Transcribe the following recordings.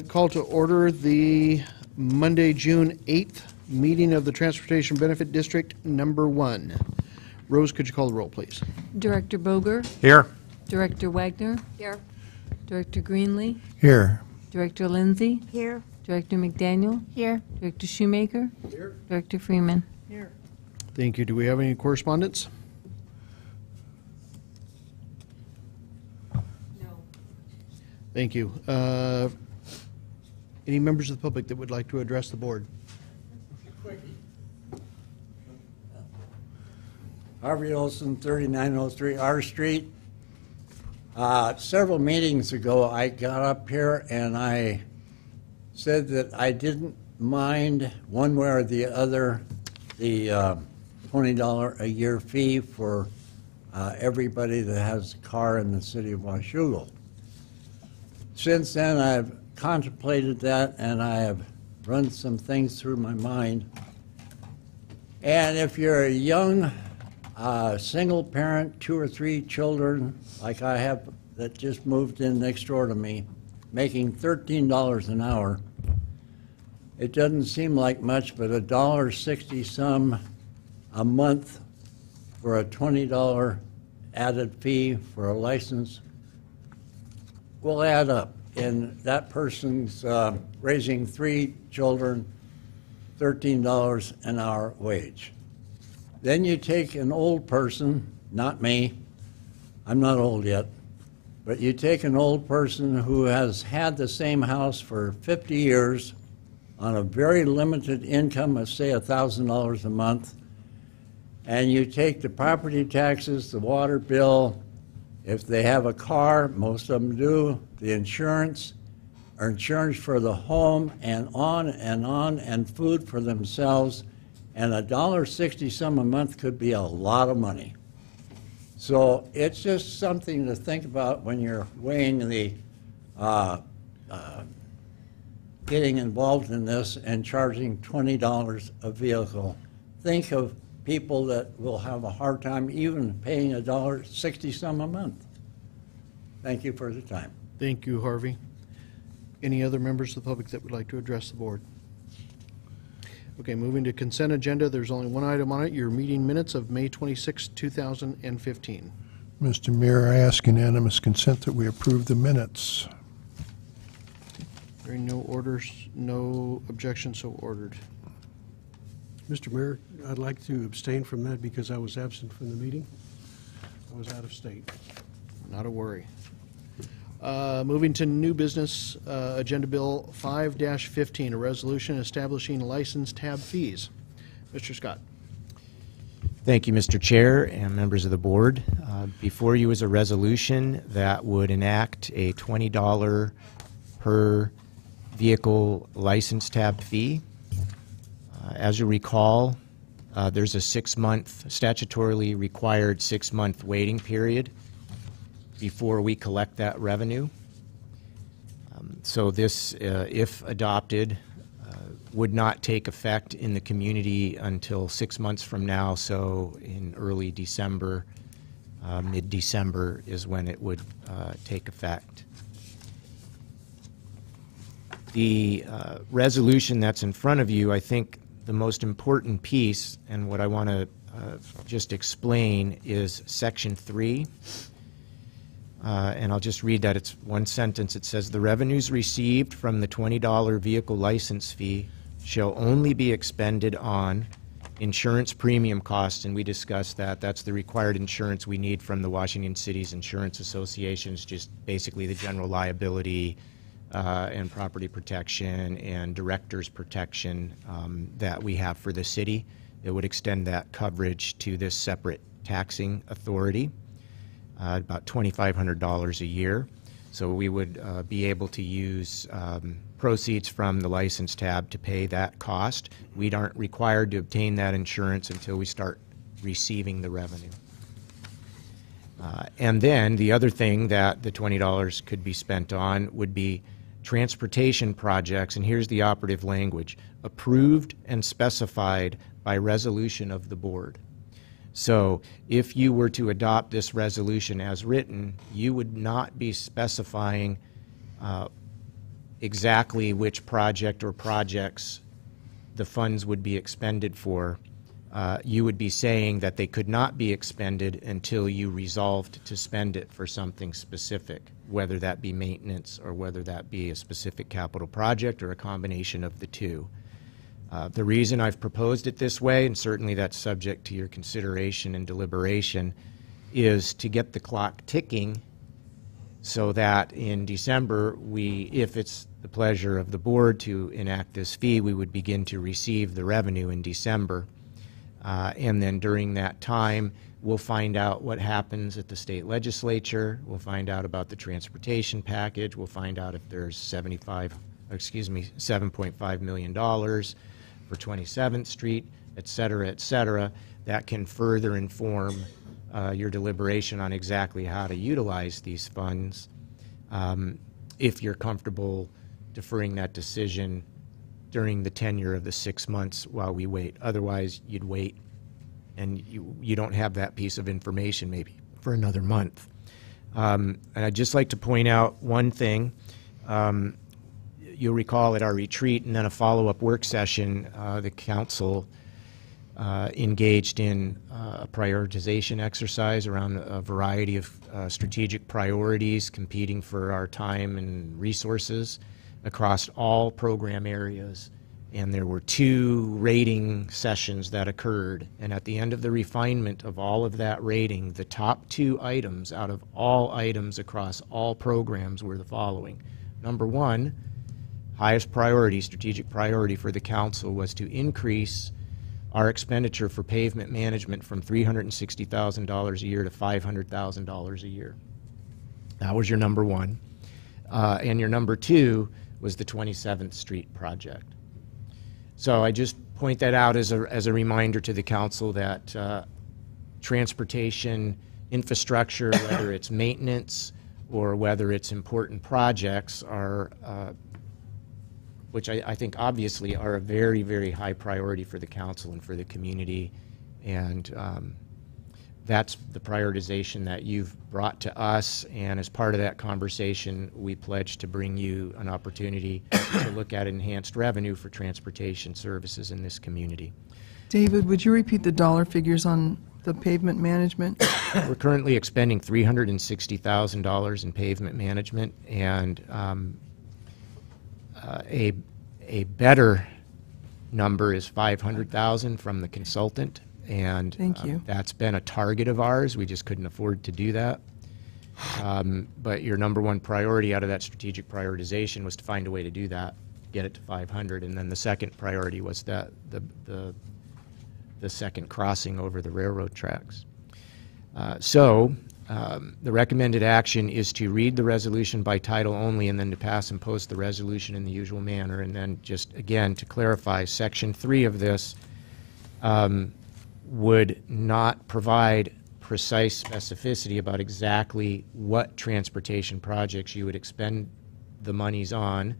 Call to order the Monday, June 8th meeting of the Transportation Benefit District Number 1. Rose, could you call the roll, please? Director Boger. Here. Director Wagner. Here. Director Greenlee. Here. Director Lindsay. Here. Director McDaniel. Here. Director Shoemaker. Here. Director Freeman. Here. Thank you. Do we have any correspondence? No. Thank you. Any members of the public that would like to address the board? Harvey Olson, 3903 R Street. Several meetings ago, I got up here and I said that I didn't mind one way or the other the $20 a year fee for everybody that has a car in the city of Washougal. Since then, I've contemplated that and I have run some things through my mind. And if you're a young single parent, 2 or 3 children, like I have that just moved in next door to me, making $13 an hour, it doesn't seem like much, but $1.60 some a month for a $20 added fee for a license will add up. And that person's raising 3 children, $13 an hour wage. Then you take an old person, not me, I'm not old yet, but you take an old person who has had the same house for 50 years on a very limited income of, say, $1,000 a month, and you take the property taxes, the water bill, if they have a car, most of them do, the insurance, or insurance for the home, and on, and food for themselves, and $1.60 some a month could be a lot of money. So it's just something to think about when you're weighing the getting involved in this and charging $20 a vehicle. Think of people that will have a hard time even paying $1.60 some a month. Thank you for the time. Thank you, Harvey. Any other members of the public that would like to address the board? Okay, moving to consent agenda, there's only one item on it, your meeting minutes of May 26, 2015. Mr. Mayor, I ask unanimous consent that we approve the minutes. Hearing no orders, no objections, so ordered. Mr. Mayor, I'd like to abstain from that because I was absent from the meeting. I was out of state. Not a worry. Moving to new business, Agenda Bill 5-15, a resolution establishing license tab fees. Mr. Scott. Thank you, Mr. Chair and members of the board. Before you is a resolution that would enact a $20 per vehicle license tab fee. As you recall, there's a 6-month, statutorily required 6-month waiting period before we collect that revenue. So this, if adopted, would not take effect in the community until 6 months from now, so in early December, mid-December is when it would take effect. The resolution that's in front of you, I think the most important piece, and what I want to just explain, is Section 3. And I'll just read that. It's one sentence. It says, the revenues received from the $20 vehicle license fee shall only be expended on insurance premium costs, and we discussed that. That's the required insurance we need from the Washington City's Insurance Associations, just basically the general liability and property protection and director's protection that we have for the city. It would extend that coverage to this separate taxing authority. About $2,500 a year. So we would be able to use proceeds from the license tab to pay that cost. We aren't required to obtain that insurance until we start receiving the revenue. And then the other thing that the $20 could be spent on would be transportation projects, and here's the operative language, approved and specified by resolution of the board. So if you were to adopt this resolution as written, you would not be specifying exactly which project or projects the funds would be expended for, you would be saying that they could not be expended until you resolved to spend it for something specific, whether that be maintenance or whether that be a specific capital project or a combination of the two. The reason I've proposed it this way, and certainly that's subject to your consideration and deliberation, is to get the clock ticking so that in December, if it's the pleasure of the board to enact this fee, we would begin to receive the revenue in December. And then during that time, we'll find out what happens at the state legislature. We'll find out about the transportation package. We'll find out if there's $7.5 million for 27th Street, et cetera, that can further inform your deliberation on exactly how to utilize these funds, if you're comfortable deferring that decision during the tenure of the 6 months while we wait. Otherwise, you'd wait, and you don't have that piece of information maybe for another month. And I'd just like to point out one thing. You'll recall at our retreat and then a follow-up work session, the council engaged in a prioritization exercise around a variety of strategic priorities competing for our time and resources across all program areas. And there were 2 rating sessions that occurred. And at the end of the refinement of all of that rating, the top 2 items out of all items across all programs were the following. Number 1, highest priority, strategic priority for the council was to increase our expenditure for pavement management from $360,000 a year to $500,000 a year. That was your number 1. And your number 2 was the 27th Street project. So I just point that out as a reminder to the council that transportation infrastructure, whether it's maintenance or whether it's important projects, are which I think obviously are a very, very high priority for the council and for the community. And that's the prioritization that you've brought to us. And as part of that conversation, we pledge to bring you an opportunity to look at enhanced revenue for transportation services in this community. David, would you repeat the dollar figures on the pavement management? We're currently expending $360,000 in pavement management, and a better number is $500,000 from the consultant, and Thank you. That's been a target of ours. We just couldn't afford to do that. But your number 1 priority out of that strategic prioritization was to find a way to do that, get it to 500, and then the second priority was that the second crossing over the railroad tracks. The recommended action is to read the resolution by title only and then to pass and post the resolution in the usual manner. And then just again to clarify, Section 3 of this would not provide precise specificity about exactly what transportation projects you would expend the monies on.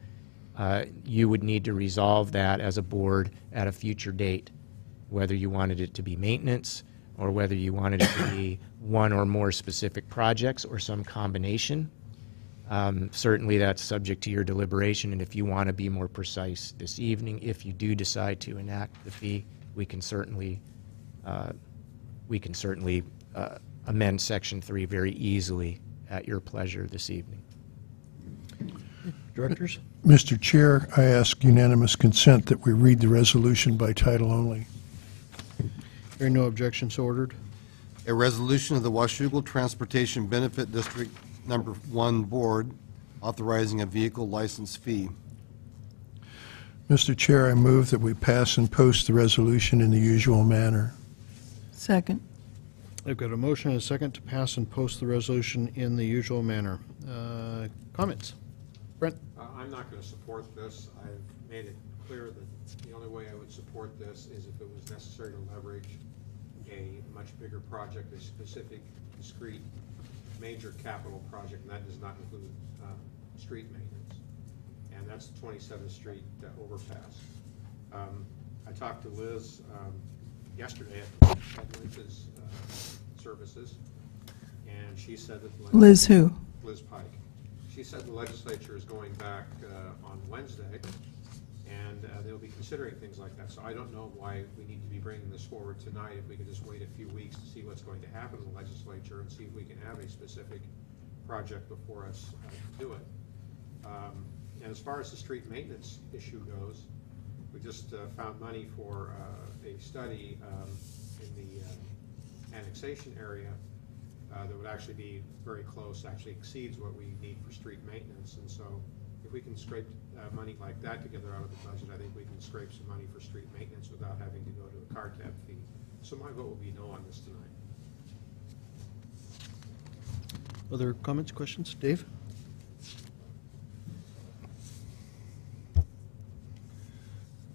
You would need to resolve that as a board at a future date, whether you wanted it to be maintenance or whether you wanted it to be one or more specific projects or some combination. Certainly that's subject to your deliberation, and if you want to be more precise this evening, if you do decide to enact the fee, we can certainly amend Section 3 very easily at your pleasure this evening. Directors? Mr. Chair, I ask unanimous consent that we read the resolution by title only. Hearing no objection, so ordered. A resolution of the Washougal Transportation Benefit District Number 1 Board authorizing a vehicle license fee. Mr. Chair, I move that we pass and post the resolution in the usual manner. Second. I've got a motion and a second to pass and post the resolution in the usual manner. Comments? Brent? I'm not going to support this. I've made it clear that the only way I would support this is if it was necessary to leverage a much bigger project, a specific, discrete, major capital project, and that does not include street maintenance. And that's the 27th Street overpass. I talked to Liz yesterday at Liz's services, and she said that Liz who? Liz Pike. she said the legislature is going back on Wednesday, and they'll be considering things like that. So I don't know why we need to be bringing this forward tonight, if we could just wait a few weeks to see what's going to happen in the legislature and see if we can have a specific project before us to do it. And as far as the street maintenance issue goes, we just found money for a study in the annexation area that would actually be very close, actually exceeds what we need for street maintenance. And so if we can scrape money like that together out of the budget, I think we can scrape some money for street maintenance without having to go to a car tab fee. So my vote will be no on this tonight. Other comments, questions? Dave?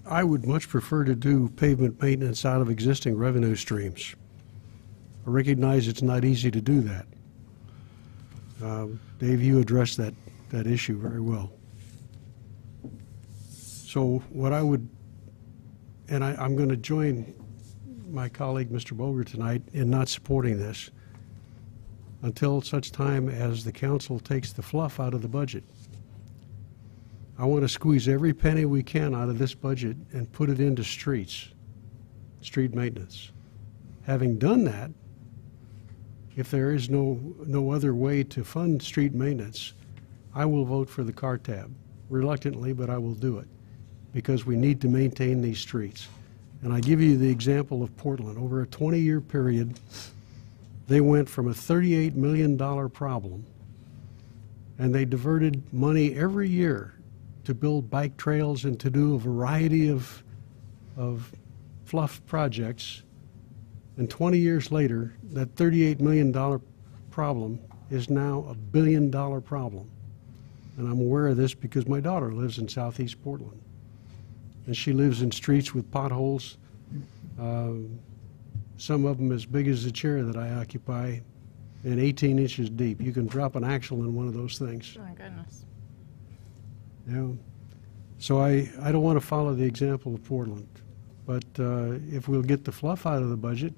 I would much prefer to do pavement maintenance out of existing revenue streams. I recognize it's not easy to do that. Dave, you addressed that issue very well. So what I would, and I'm going to join my colleague, Mr. Boger, tonight in not supporting this until such time as the council takes the fluff out of the budget. I want to squeeze every penny we can out of this budget and put it into street maintenance. Having done that, if there is no other way to fund street maintenance, I will vote for the car tab. Reluctantly, but I will do it, because we need to maintain these streets. And I give you the example of Portland. Over a 20-year period, they went from a $38 million problem, and they diverted money every year to build bike trails and to do a variety of fluff projects. And 20 years later, that $38 million problem is now a $1 billion problem. And I'm aware of this because my daughter lives in southeast Portland. And she lives in streets with potholes, some of them as big as the chair that I occupy, and 18 inches deep. You can drop an axle in one of those things. Oh, my goodness. Yeah. So I don't want to follow the example of Portland. But if we'll get the fluff out of the budget,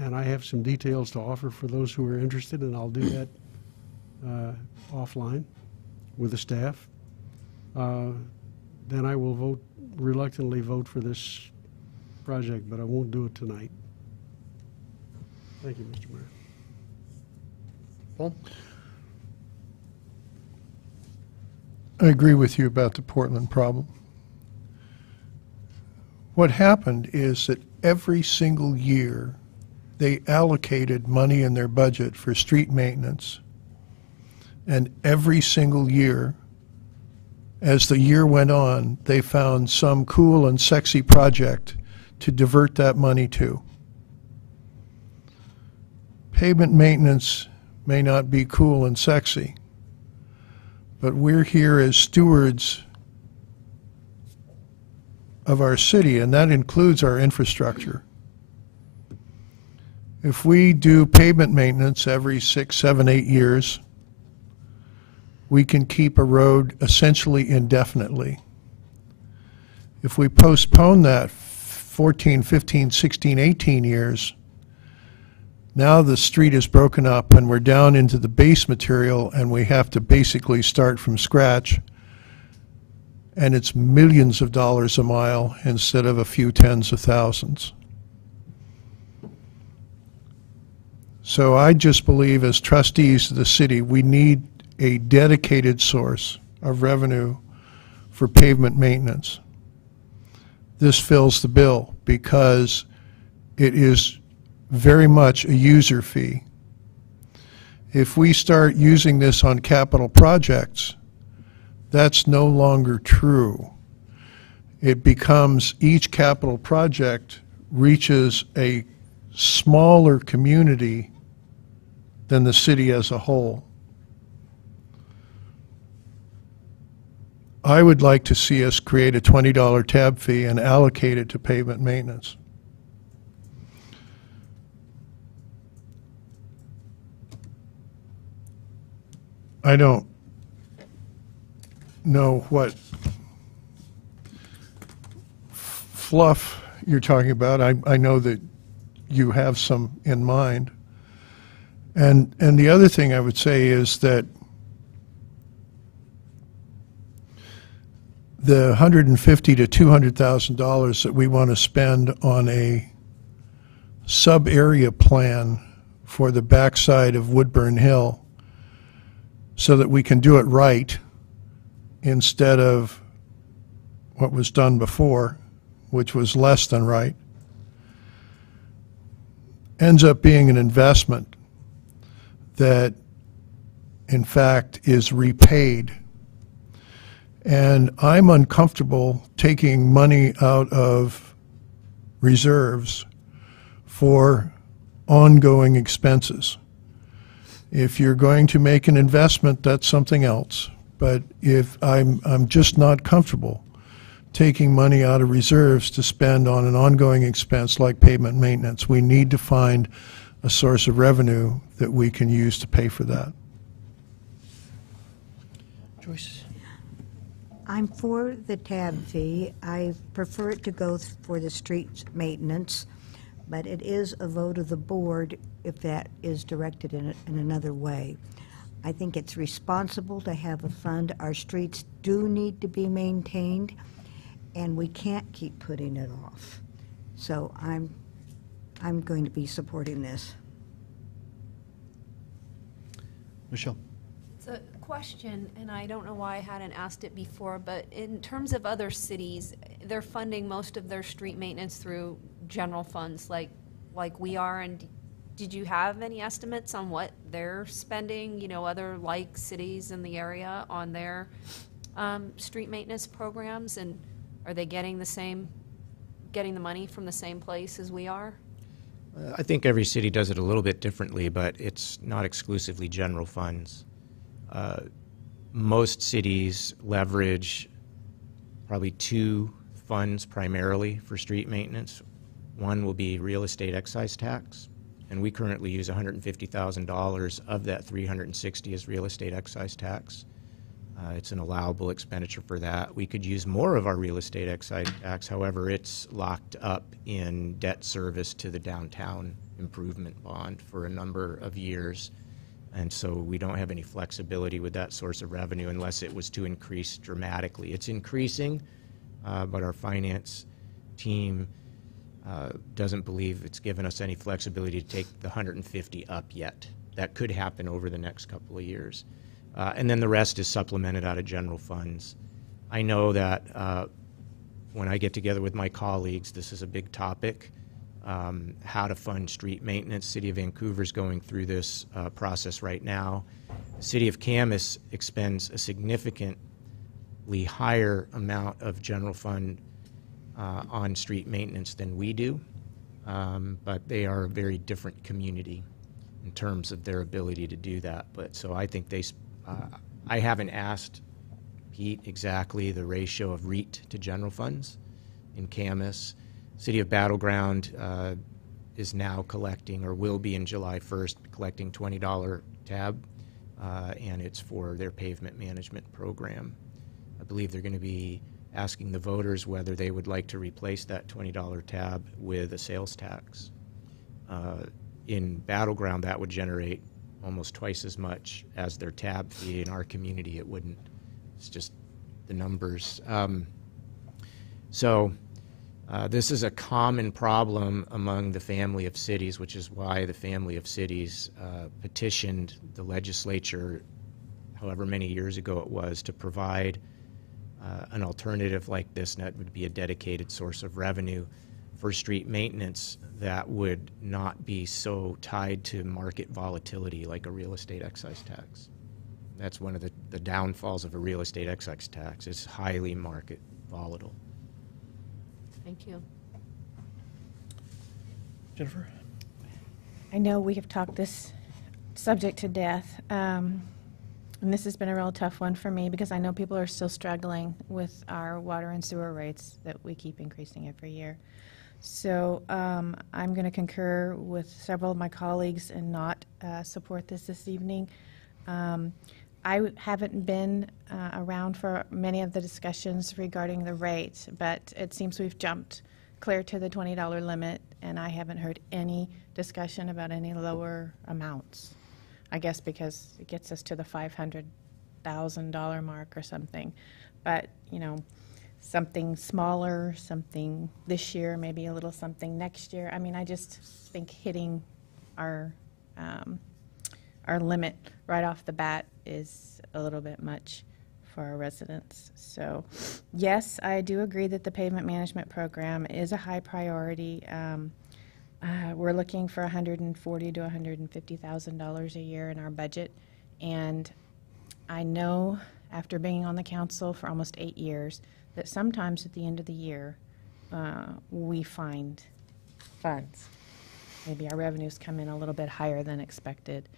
and I have some details to offer for those who are interested, and I'll do that offline with the staff, then I will reluctantly vote for this project, but I won't do it tonight. Thank you, Mr. Mayor. Paul? I agree with you about the Portland problem. What happened is that every single year they allocated money in their budget for street maintenance, and every single year, as the year went on, they found some cool and sexy project to divert that money to. Pavement maintenance may not be cool and sexy, but we're here as stewards of our city, and that includes our infrastructure. If we do pavement maintenance every 6, 7, 8 years, we can keep a road essentially indefinitely. If we postpone that 14, 15, 16, 18 years, now the street is broken up and we're down into the base material and we have to basically start from scratch, and it's millions of dollars a mile instead of a few tens of thousands. So I just believe as trustees of the city, we need a dedicated source of revenue for pavement maintenance. This fills the bill because it is very much a user fee. If we start using this on capital projects, that's no longer true. It becomes each capital project reaches a smaller community than the city as a whole. I would like to see us create a $20 tab fee and allocate it to pavement maintenance. I don't know what fluff you're talking about. I know that you have some in mind. And the other thing I would say is that the $150,000 to $200,000 that we want to spend on a sub-area plan for the backside of Woodburn Hill so that we can do it right instead of what was done before, which was less than right, ends up being an investment that, in fact, is repaid. And I'm uncomfortable taking money out of reserves for ongoing expenses. If you're going to make an investment, that's something else. But if I'm just not comfortable taking money out of reserves to spend on an ongoing expense like pavement maintenance. We need to find a source of revenue that we can use to pay for that. Joyce? I'm for the tab fee. I prefer it to go for the street maintenance, but it is a vote of the board if that is directed in another way. I think it's responsible to have a fund. Our streets do need to be maintained, and we can't keep putting it off. So I'm going to be supporting this. Michelle? It's a question, and I don't know why I hadn't asked it before, but in terms of other cities, they're funding most of their street maintenance through general funds like we are, and did you have any estimates on what they're spending, you know, other like cities in the area on their street maintenance programs, and are they getting the money from the same place as we are? I think every city does it a little bit differently, but it's not exclusively general funds. Most cities leverage probably two funds primarily for street maintenance. One will be real estate excise tax, and we currently use $150,000 of that $360 as real estate excise tax. It's an allowable expenditure for that. We could use more of our real estate excise tax, however, it's locked up in debt service to the downtown improvement bond for a number of years. And so we don't have any flexibility with that source of revenue unless it was to increase dramatically. It's increasing, but our finance team doesn't believe it's given us any flexibility to take the 150 up yet. That could happen over the next couple of years. And then the rest is supplemented out of general funds. I know that when I get together with my colleagues, this is a big topic, how to fund street maintenance. City of Vancouver's going through this process right now. The City of Camas expends a significantly higher amount of general fund on street maintenance than we do, but they are a very different community in terms of their ability to do that. But so I think I haven't asked Pete exactly the ratio of REIT to general funds in Camas. City of Battleground is now collecting, or will be in July 1st, collecting $20 tab, and it's for their pavement management program. I believe they're going to be asking the voters whether they would like to replace that $20 tab with a sales tax. In Battleground, that would generate almost twice as much as their tab fee. In our community, it wouldn't. It's just the numbers. This is a common problem among the family of cities, which is why the family of cities petitioned the legislature, however many years ago it was, to provide an alternative like this, and that would be a dedicated source of revenue for street maintenance that would not be so tied to market volatility like a real estate excise tax. That's one of the downfalls of a real estate excise tax. It's highly market volatile. Thank you. Jennifer? I know we have talked this subject to death, and this has been a real tough one for me because I know people are still struggling with our water and sewer rates that we keep increasing every year. So I'm going to concur with several of my colleagues and not support this evening. I haven't been around for many of the discussions regarding the rate, but it seems we've jumped clear to the $20 limit, and I haven't heard any discussion about any lower amounts. I guess because it gets us to the $500,000 mark or something. But, you know, something smaller, something this year, maybe a little something next year. I mean, I just think hitting our limit right off the bat is a little bit much for our residents. So, yes, I do agree that the pavement management program is a high priority. We're looking for $140,000 to $150,000 a year in our budget, and I know after being on the council for almost 8 years that sometimes at the end of the year we find funds. Maybe our revenues come in a little bit higher than expected,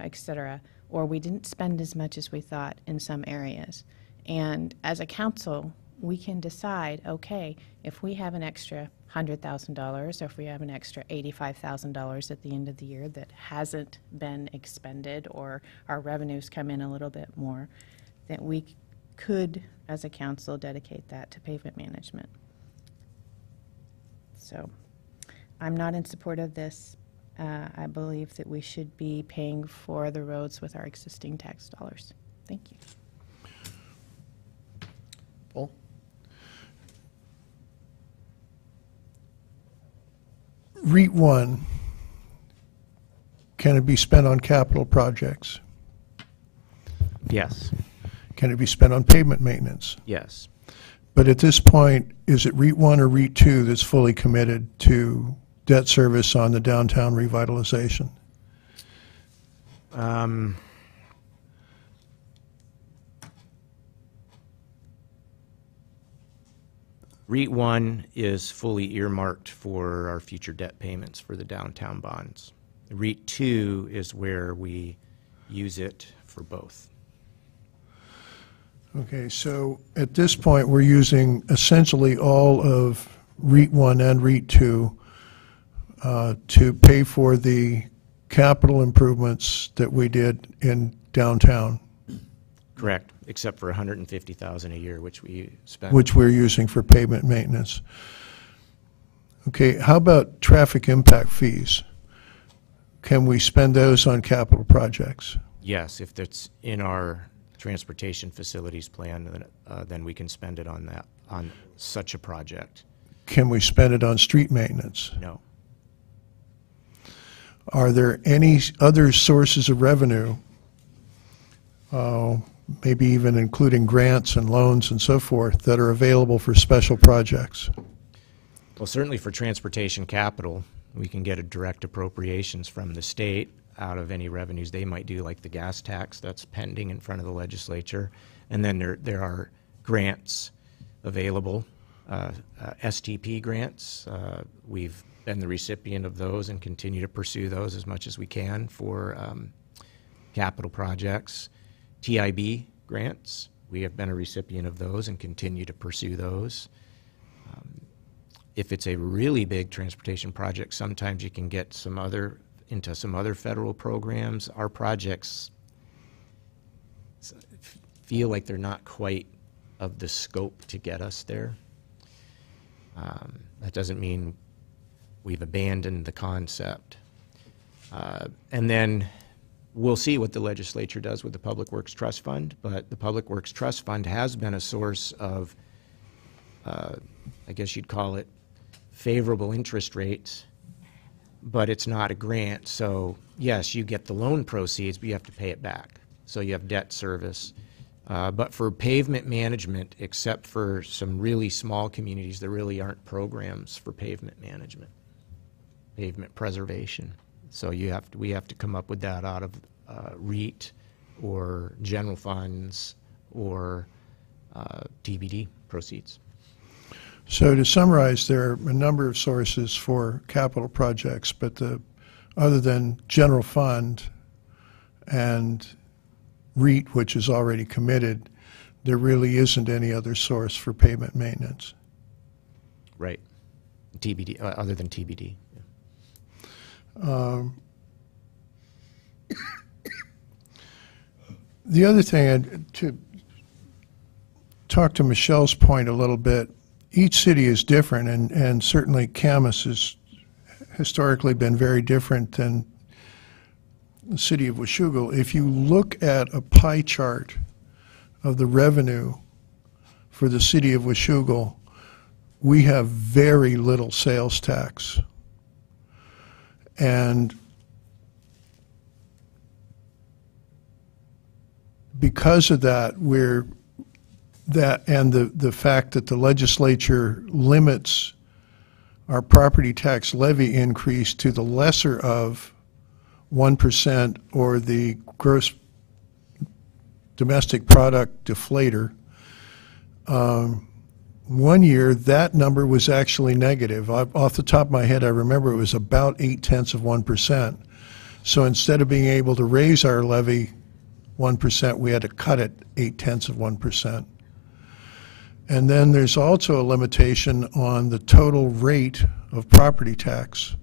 et cetera, or we didn't spend as much as we thought in some areas. And as a council, we can decide, okay, if we have an extra $100,000 or if we have an extra $85,000 at the end of the year that hasn't been expended, or our revenues come in a little bit more, that we could, as a council, dedicate that to pavement management. So I'm not in support of this. I believe that we should be paying for the roads with our existing tax dollars. Thank you. Paul? REIT 1, can it be spent on capital projects? Yes. Can it be spent on pavement maintenance? Yes. But at this point, is it REIT 1 or REIT 2 that's fully committed to debt service on the downtown revitalization? REIT 1 is fully earmarked for our future debt payments for the downtown bonds. REIT 2 is where we use it for both. Okay, so at this point, we're using essentially all of REIT 1 and REIT 2 to pay for the capital improvements that we did in downtown. Correct, except for $150,000 a year, which we spent. Which we're using for pavement maintenance. Okay, how about traffic impact fees? Can we spend those on capital projects? Yes, if that's in our transportation facilities plan, then we can spend it on that, on such a project. Can we spend it on street maintenance? No. Are there any other sources of revenue, maybe even including grants and loans and so forth, that are available for special projects? Well, certainly for transportation capital, we can get a direct appropriations from the state out of any revenues they might do, like the gas tax that's pending in front of the legislature. And then there are grants available, STP grants. We've been the recipient of those and continue to pursue those as much as we can for capital projects. TIB grants, we have been a recipient of those and continue to pursue those. If it's a really big transportation project, sometimes you can get into some other federal programs. Our projects feel like they're not quite of the scope to get us there. That doesn't mean we've abandoned the concept. And then we'll see what the legislature does with the Public Works Trust Fund, but the Public Works Trust Fund has been a source of, I guess you'd call it, favorable interest rates, but it's not a grant. So yes, you get the loan proceeds, but you have to pay it back. So you have debt service. But for pavement management, except for some really small communities, there really aren't programs for pavement management, pavement preservation. So we have to come up with that out of REIT or general funds or TBD proceeds. So to summarize, there are a number of sources for capital projects, but other than general fund and REIT, which is already committed, there really isn't any other source for pavement maintenance. Right. TBD, other than TBD. The other thing, to talk to Michelle's point a little bit, each city is different, and certainly Camas has historically been very different than the city of Washougal. If you look at a pie chart of the revenue for the city of Washougal, we have very little sales tax. And because of that, and the fact that the legislature limits our property tax levy increase to the lesser of 1% or the gross domestic product deflator, 1 year that number was actually negative. Off the top of my head, I remember it was about 0.8%. So instead of being able to raise our levy 1%, we had to cut it 0.8%. And then there's also a limitation on the total rate of property tax,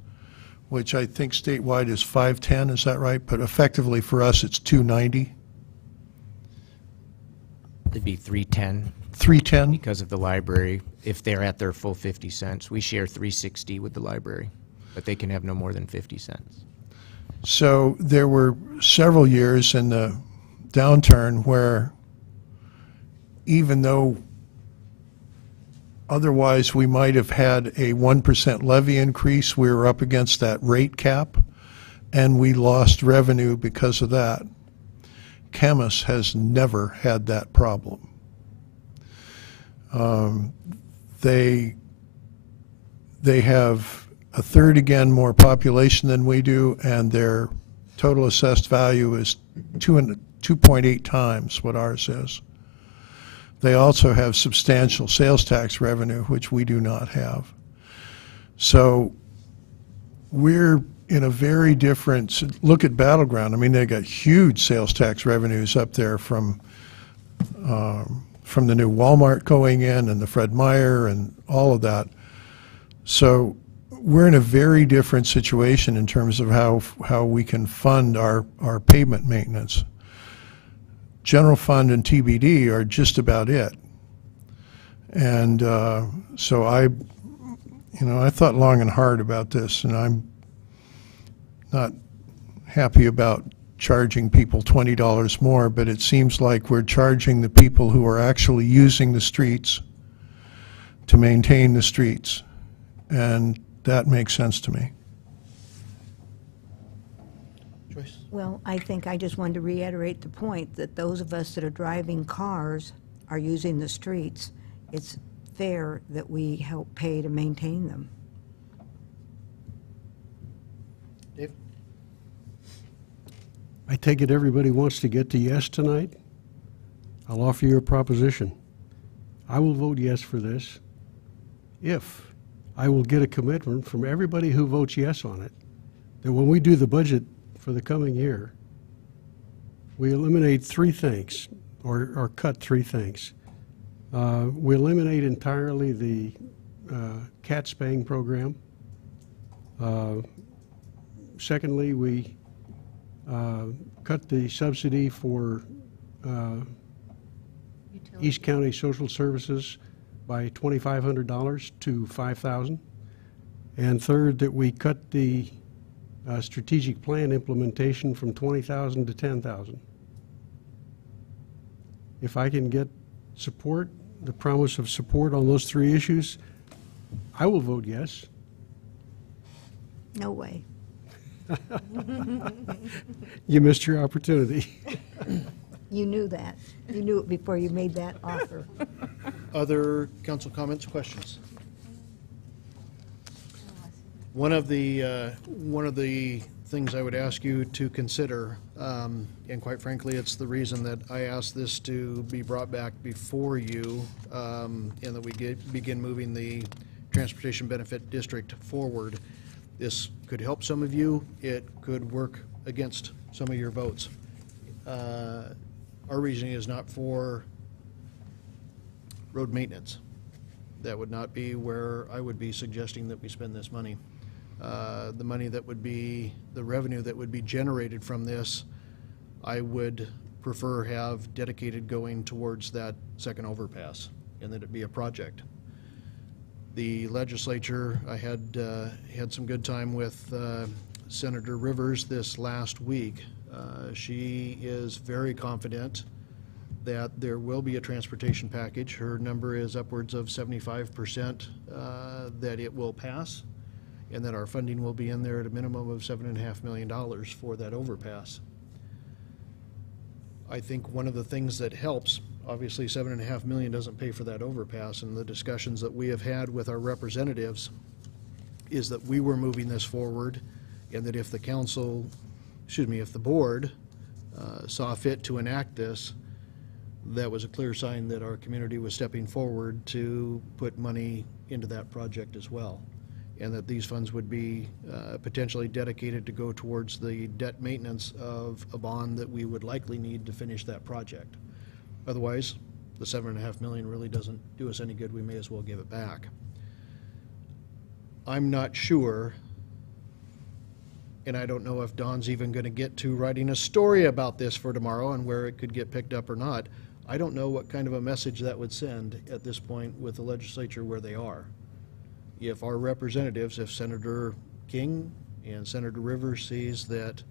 which I think statewide is 510, is that right? But effectively for us, it's 290. It'd be 310 310? because of the library. If they're at their full 50 cents, we share 360 with the library, but they can have no more than 50 cents. So there were several years in the downturn where even though otherwise we might have had a 1% levy increase, we were up against that rate cap, and we lost revenue because of that. Camas has never had that problem. They have a third again more population than we do, and their total assessed value is 2.8 times what ours is. They also have substantial sales tax revenue, which we do not have. So we're in a very different, look at Battleground. I mean, they got huge sales tax revenues up there from the new Walmart going in and the Fred Meyer and all of that. So we're in a very different situation in terms of how we can fund our pavement maintenance. General fund and TBD are just about it. And so I thought long and hard about this, and I'm not happy about charging people $20 more, but it seems like we're charging the people who are actually using the streets to maintain the streets, and that makes sense to me. Joyce? Well, I think I just wanted to reiterate the point that those of us that are driving cars are using the streets. It's fair that we help pay to maintain them. Dave? I take it everybody wants to get to yes tonight? I'll offer you a proposition. I will vote yes for this if I will get a commitment from everybody who votes yes on it that when we do the budget for the coming year, we eliminate three things, or cut three things. We eliminate entirely the cat spaying program. Secondly, we cut the subsidy for East County Social Services by $2,500 to $5,000. And third, that we cut the strategic plan implementation from $20,000 to $10,000. If I can get support, the promise of support on those three issues, I will vote yes. No way. You missed your opportunity. You knew that. You knew it before you made that offer. Other council comments, questions? One of the things I would ask you to consider, and quite frankly, it's the reason that I asked this to be brought back before you, and that we begin moving the Transportation Benefit District forward. This could help some of you. It could work against some of your votes. Our reasoning is not for road maintenance. That would not be where I would be suggesting that we spend this money. The money that would be, the revenue that would be generated from this, I would prefer have dedicated going towards that second overpass, and that it be a project. The legislature, I had some good time with Senator Rivers this last week. She is very confident that there will be a transportation package. Her number is upwards of 75% that it will pass, and that our funding will be in there at a minimum of $7.5 million for that overpass. I think one of the things that helps, obviously $7.5 million doesn't pay for that overpass, and the discussions that we have had with our representatives is that we were moving this forward, and that if the council, if the board saw fit to enact this, that was a clear sign that our community was stepping forward to put money into that project as well, and that these funds would be potentially dedicated to go towards the debt maintenance of a bond that we would likely need to finish that project. Otherwise, the $7.5 million really doesn't do us any good. We may as well give it back. I'm not sure, and I don't know if Don's even going to get to writing a story about this for tomorrow and where it could get picked up or not. I don't know what kind of a message that would send at this point with the legislature where they are. If our representatives, if Senator King and Senator Rivers sees that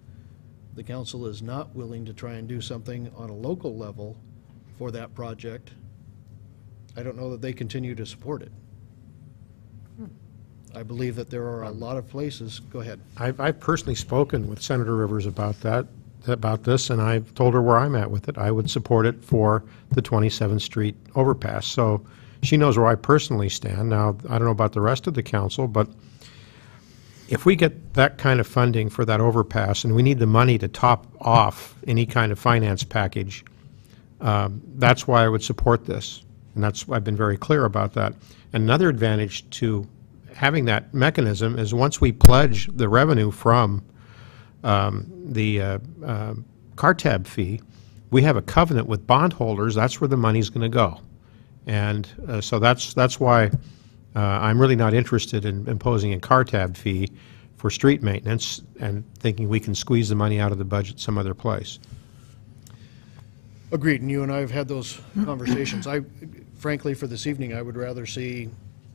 the council is not willing to try and do something on a local level for that project, I don't know that they continue to support it. I believe that there are a lot of places. Go ahead. I've personally spoken with Senator Rivers about this, and I've told her where I'm at with it. I would support it for the 27th Street overpass. So she knows where I personally stand. Now, I don't know about the rest of the council, but if we get that kind of funding for that overpass and we need the money to top off any kind of finance package, that's why I would support this. And I've been very clear about that. Another advantage to having that mechanism is once we pledge the revenue from the car tab fee, we have a covenant with bondholders. That's where the money's going to go. And so that's why I'm really not interested in imposing a car tab fee for street maintenance and thinking we can squeeze the money out of the budget some other place. Agreed, and you and I have had those conversations. Frankly, for this evening, I would rather see,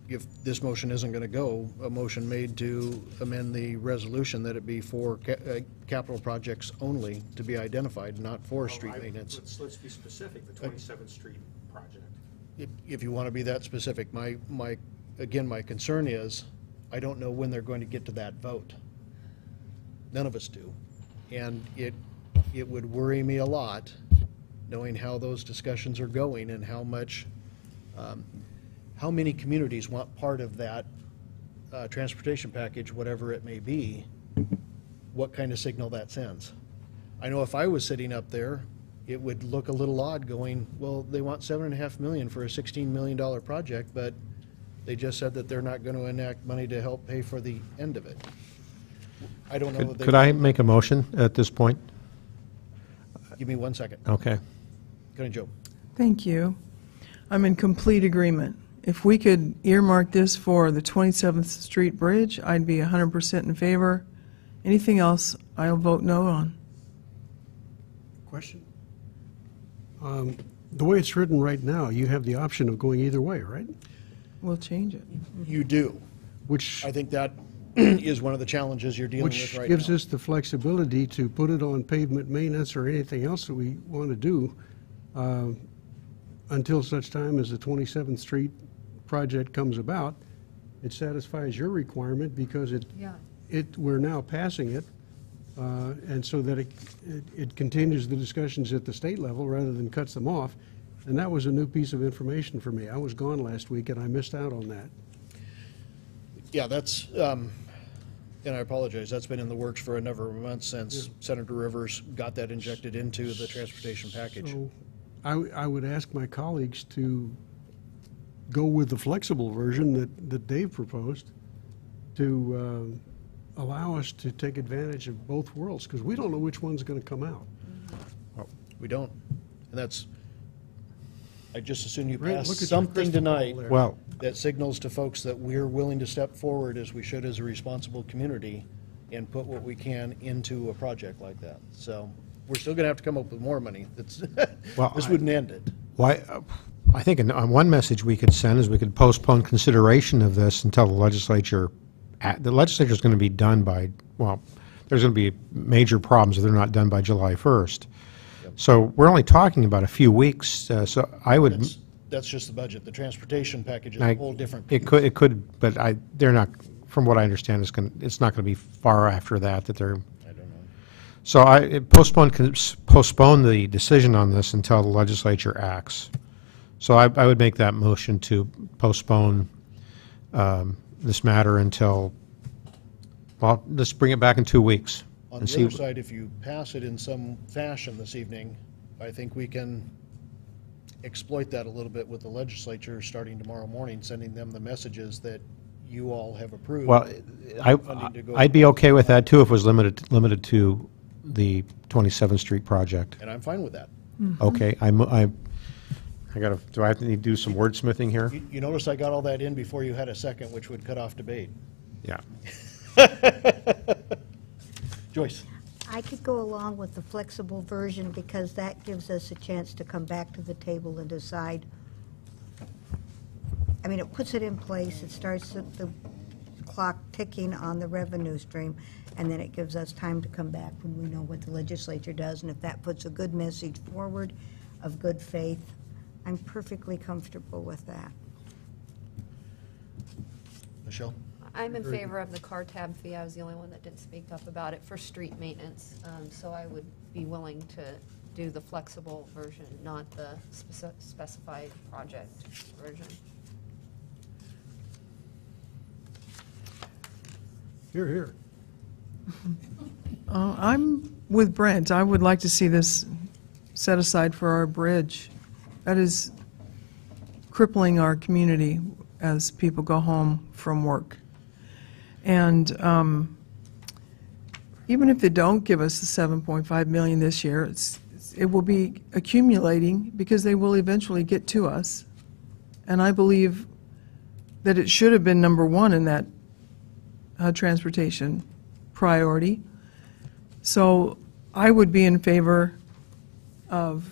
if this motion isn't going to go, a motion made to amend the resolution that it be for capital projects only to be identified, not for street maintenance. Let's be specific, the 27th Street project. If you want to be that specific, my concern is, I don't know when they're going to get to that vote. None of us do. And it would worry me a lot, knowing how those discussions are going and how much, how many communities want part of that transportation package, whatever it may be, what kind of signal that sends. I know if I was sitting up there, it would look a little odd going, well, they want $7.5 million for a $16 million project, but they just said that they're not going to enact money to help pay for the end of it. I don't know. Could I make a motion at this point? Give me 1 second. Okay. Go ahead, Joe. Thank you. I'm in complete agreement. If we could earmark this for the 27th Street Bridge, I'd be 100% in favor. Anything else, I'll vote no on. Question? The way it's written right now, you have the option of going either way, right? We'll change it. You do. Which I think that is one of the challenges you're dealing with Which right gives now. us the flexibility to put it on pavement maintenance or anything else that we want to do until such time as the 27th Street project comes about. It satisfies your requirement because we're now passing it, and so that it continues the discussions at the state level rather than cuts them off. And that was a new piece of information for me. I was gone last week and I missed out on that. Yeah, that's, and I apologize, that's been in the works for a number of months since Senator Rivers got that injected into the transportation package. So I would ask my colleagues to go with the flexible version that Dave proposed to allow us to take advantage of both worlds, because we don't know which one's going to come out. We don't. And that's, I just assume you Right, pass look at your something crystal ball tonight there. Well, that signals to folks that we're willing to step forward as we should as a responsible community and put what we can into a project like that. So we're still going to have to come up with more money. That's Well, this wouldn't end it. why, I think one message we could send is we could postpone consideration of this until the legislature is going to be done by, well, there's going to be major problems if they're not done by July 1st. So we're only talking about a few weeks, so I would, That's just the budget. The transportation package is I- a whole different. it could, but they're not, from what I understand, it's not going to be far after that they're, I don't know. so postpone the decision on this until the legislature acts. So I would make that motion to postpone this matter until, well, let's bring it back in 2 weeks. On and the see. other side, if you pass it in some fashion this evening, I think we can exploit that a little bit with the legislature starting tomorrow morning, sending them the messages that you all have approved. Well, funding to go- I'd be okay with that too if it was limited to the 27th Street project. And I'm fine with that. Okay, I gotta, do I have to need to do some wordsmithing here? You notice I got all that in before you had a second, which would cut off debate. Yeah. Joyce? I could go along with the flexible version because that gives us a chance to come back to the table and decide. I mean, it puts it in place, it starts the clock ticking on the revenue stream, and then it gives us time to come back when we know what the legislature does, and if that puts a good message forward of good faith, I'm perfectly comfortable with that. Michelle? I'm in favor of the car tab fee. I was the only one that didn't speak up about it for street maintenance. So I would be willing to do the flexible version, not the specified project version. Here, here. I'm with Brent. I would like to see this set aside for our bridge. That is crippling our community as people go home from work. And even if they don't give us the 7.5 million this year, it will be accumulating because they will eventually get to us. And I believe that it should have been number one in that transportation priority. So I would be in favor of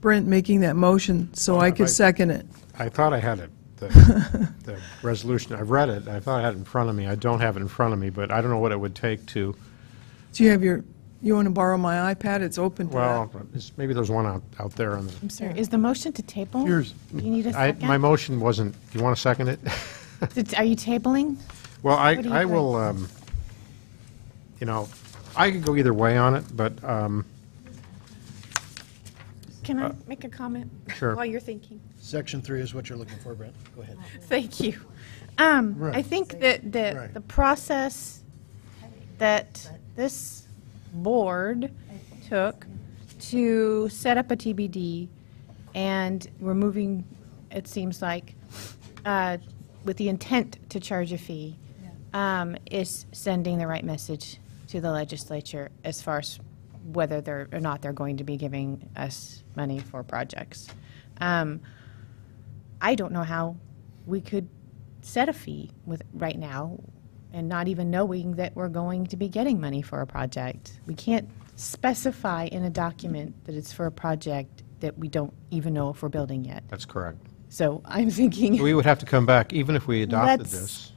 Brent making that motion so I could second it. I thought I had it, the resolution. I've read it. I thought I had it in front of me. I don't have it in front of me, but I don't know what it would take to, Do you have you want to borrow my iPad? It's open to well, maybe there's one out there on the, I'm sorry, is the motion to table? Here's- Do you need a second? my motion wasn't, do you want to second it? Are you tabling? Well, What do you I think? will, you know, I could go either way on it, but, Can I make a comment? sure. While you're thinking. Section 3 is what you're looking for, Brent. Go ahead. Thank you. Right. I think that Right. the process that this board took to set up a TBD, and we're moving, it seems like, with the intent to charge a fee, is sending the right message to the legislature as far as whether they're or not they're going to be giving us money for projects. I don't know how we could set a fee right now and not even knowing that we're going to be getting money for a project. We can't specify in a document that it's for a project that we don't even know if we're building yet. That's correct. So I'm thinking, We would have to come back, even if we adopted Let's- this.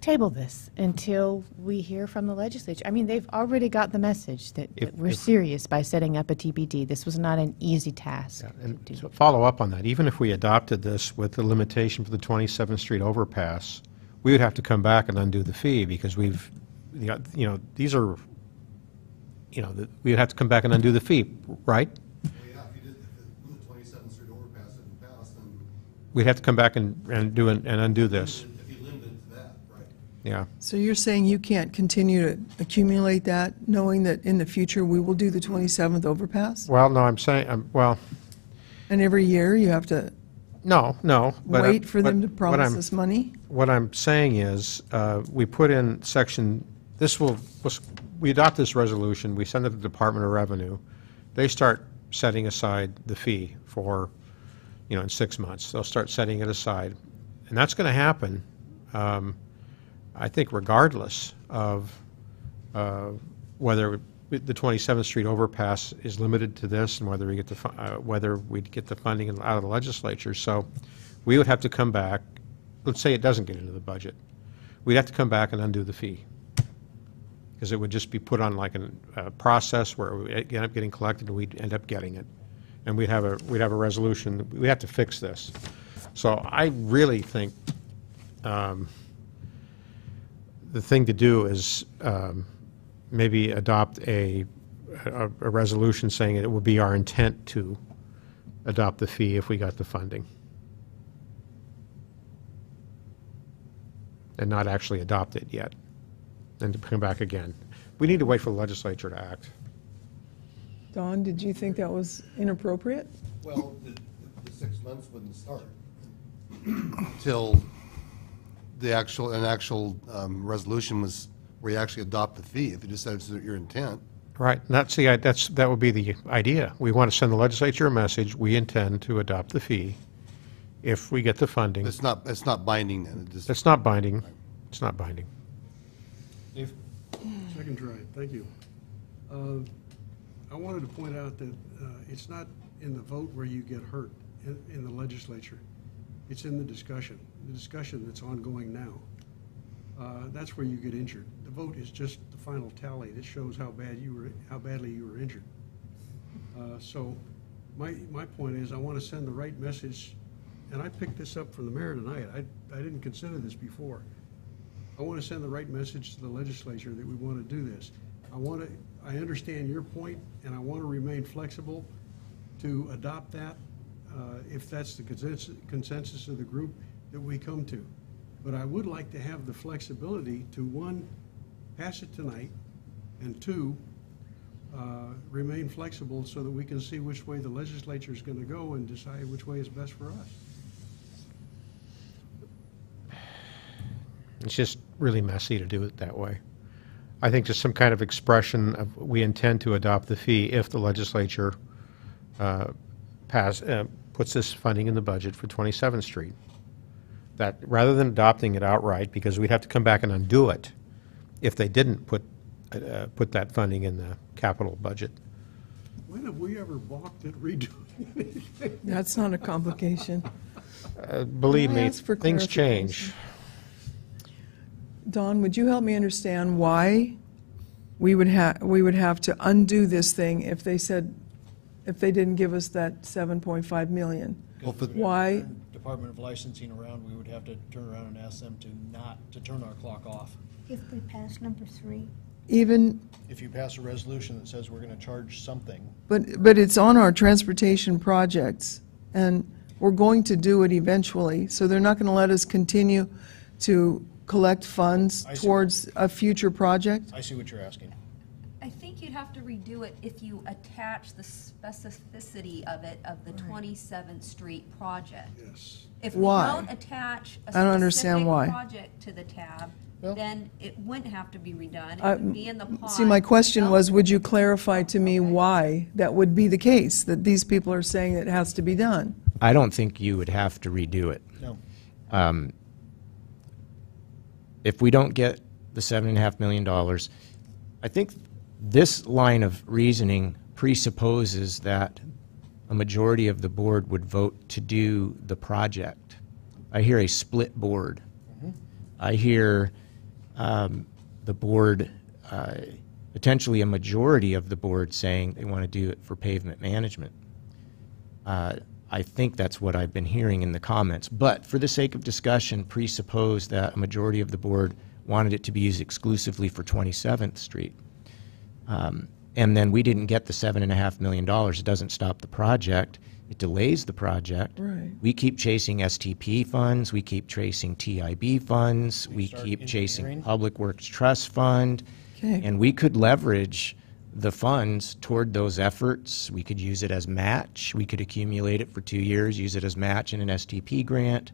table this until we hear from the legislature. I mean, they've already got the message that we're if- serious by setting up a TBD. This was not an easy task. Yeah, and to do. to follow up on that, even if we adopted this with the limitation for the 27th Street overpass, we would have to come back and undo the fee because we've, you know, these are, you know, we would have to come back and undo the fee, right? Yeah, if you did, when the 27th Street overpass didn't pass, then We'd have to come back and undo this, if you limited it to that, right? yeah. So you're saying you can't continue to accumulate that, knowing that in the future we will do the 27th overpass? Well, no, I'm saying, well, And every year you have to no. but wait for them to what promise I'm- us money? What I'm saying is, we put in section, we adopt this resolution, we send it to the Department of Revenue. They start setting aside the fee for, you know, in 6 months. They'll start setting it aside. And that's going to happen, I think regardless of whether the 27th Street overpass is limited to this and whether we get the funding out of the legislature. So we would have to come back. Let's say it doesn't get into the budget. We'd have to come back and undo the fee. because it would just be put on like a process where it would end up getting collected and we'd end up getting it. And we'd have a resolution. We have to fix this. So I really think the thing to do is maybe adopt a resolution saying it would be our intent to adopt the fee if we got the funding. And not actually adopt it yet, and to come back again. We need to wait for the legislature to act. Don, did you think that was inappropriate? Well, the 6 months wouldn't start until an actual resolution was where you actually adopt the fee, if you just said it's your intent. Right, and that would be the idea. We want to send the legislature a message, we intend to adopt the fee if we get the funding. It's not binding then. It's not binding, it's not binding. Second try, thank you. I wanted to point out that it's not in the vote where you get hurt in the legislature. It's in the discussion that's ongoing now. That's where you get injured. The vote is just the final tally that shows how badly you were injured. So my point is I want to send the right message, and I picked this up from the mayor tonight. I didn't consider this before. I want to send the right message to the legislature that we want to do this. I understand your point, and I want to remain flexible to adopt that if that's the consensus of the group that we come to. But I would like to have the flexibility to, one, pass it tonight, and two, remain flexible so that we can see which way the legislature is going to go and decide which way is best for us. It's just really messy to do it that way. I think just some kind of expression of we intend to adopt the fee if the legislature puts this funding in the budget for 27th Street. That rather than adopting it outright, because we'd have to come back and undo it if they didn't put that funding in the capital budget. When have we ever balked at redoing anything? That's not a complication. Believe Can I me, ask for things change. clarification? Don, would you help me understand why we would have to undo this thing if they didn't give us that 7.5 million? Well, if it- Why? Department of Licensing around, we would have to turn around and ask them to turn our clock off. If we pass number 3, Even, If you pass a resolution that says we're gonna charge something, but it's on our transportation projects, and we're going to do it eventually, so they're not going to let us continue to collect funds I see. towards a future project? I see what you're asking. I think you'd have to redo it if you attach the specificity of it, of the 27th Street project. Yes. If we Why? don't attach a I don't understand specific why. project to the tab, Well- then it wouldn't have to be redone. It would be in the pot. See, my question was, would you clarify to me why that would be the case, that these people are saying it has to be done? I don't think you would have to redo it. No. If we don't get the $7.5 million, I think this line of reasoning presupposes that a majority of the board would vote to do the project. I hear a split board. I hear the board, potentially a majority of the board saying they want to do it for pavement management. I think that's what I've been hearing in the comments. But for the sake of discussion, presuppose that a majority of the board wanted it to be used exclusively for 27th Street. And then we didn't get the $7.5 million. It doesn't stop the project. It delays the project. Right. We keep chasing STP funds. We keep chasing TIB funds. We start keep chasing engineering. Public Works Trust Fund. Okay. And we could leverage the funds toward those efforts. We could use it as match. We could accumulate it for 2 years, use it as match in an STP grant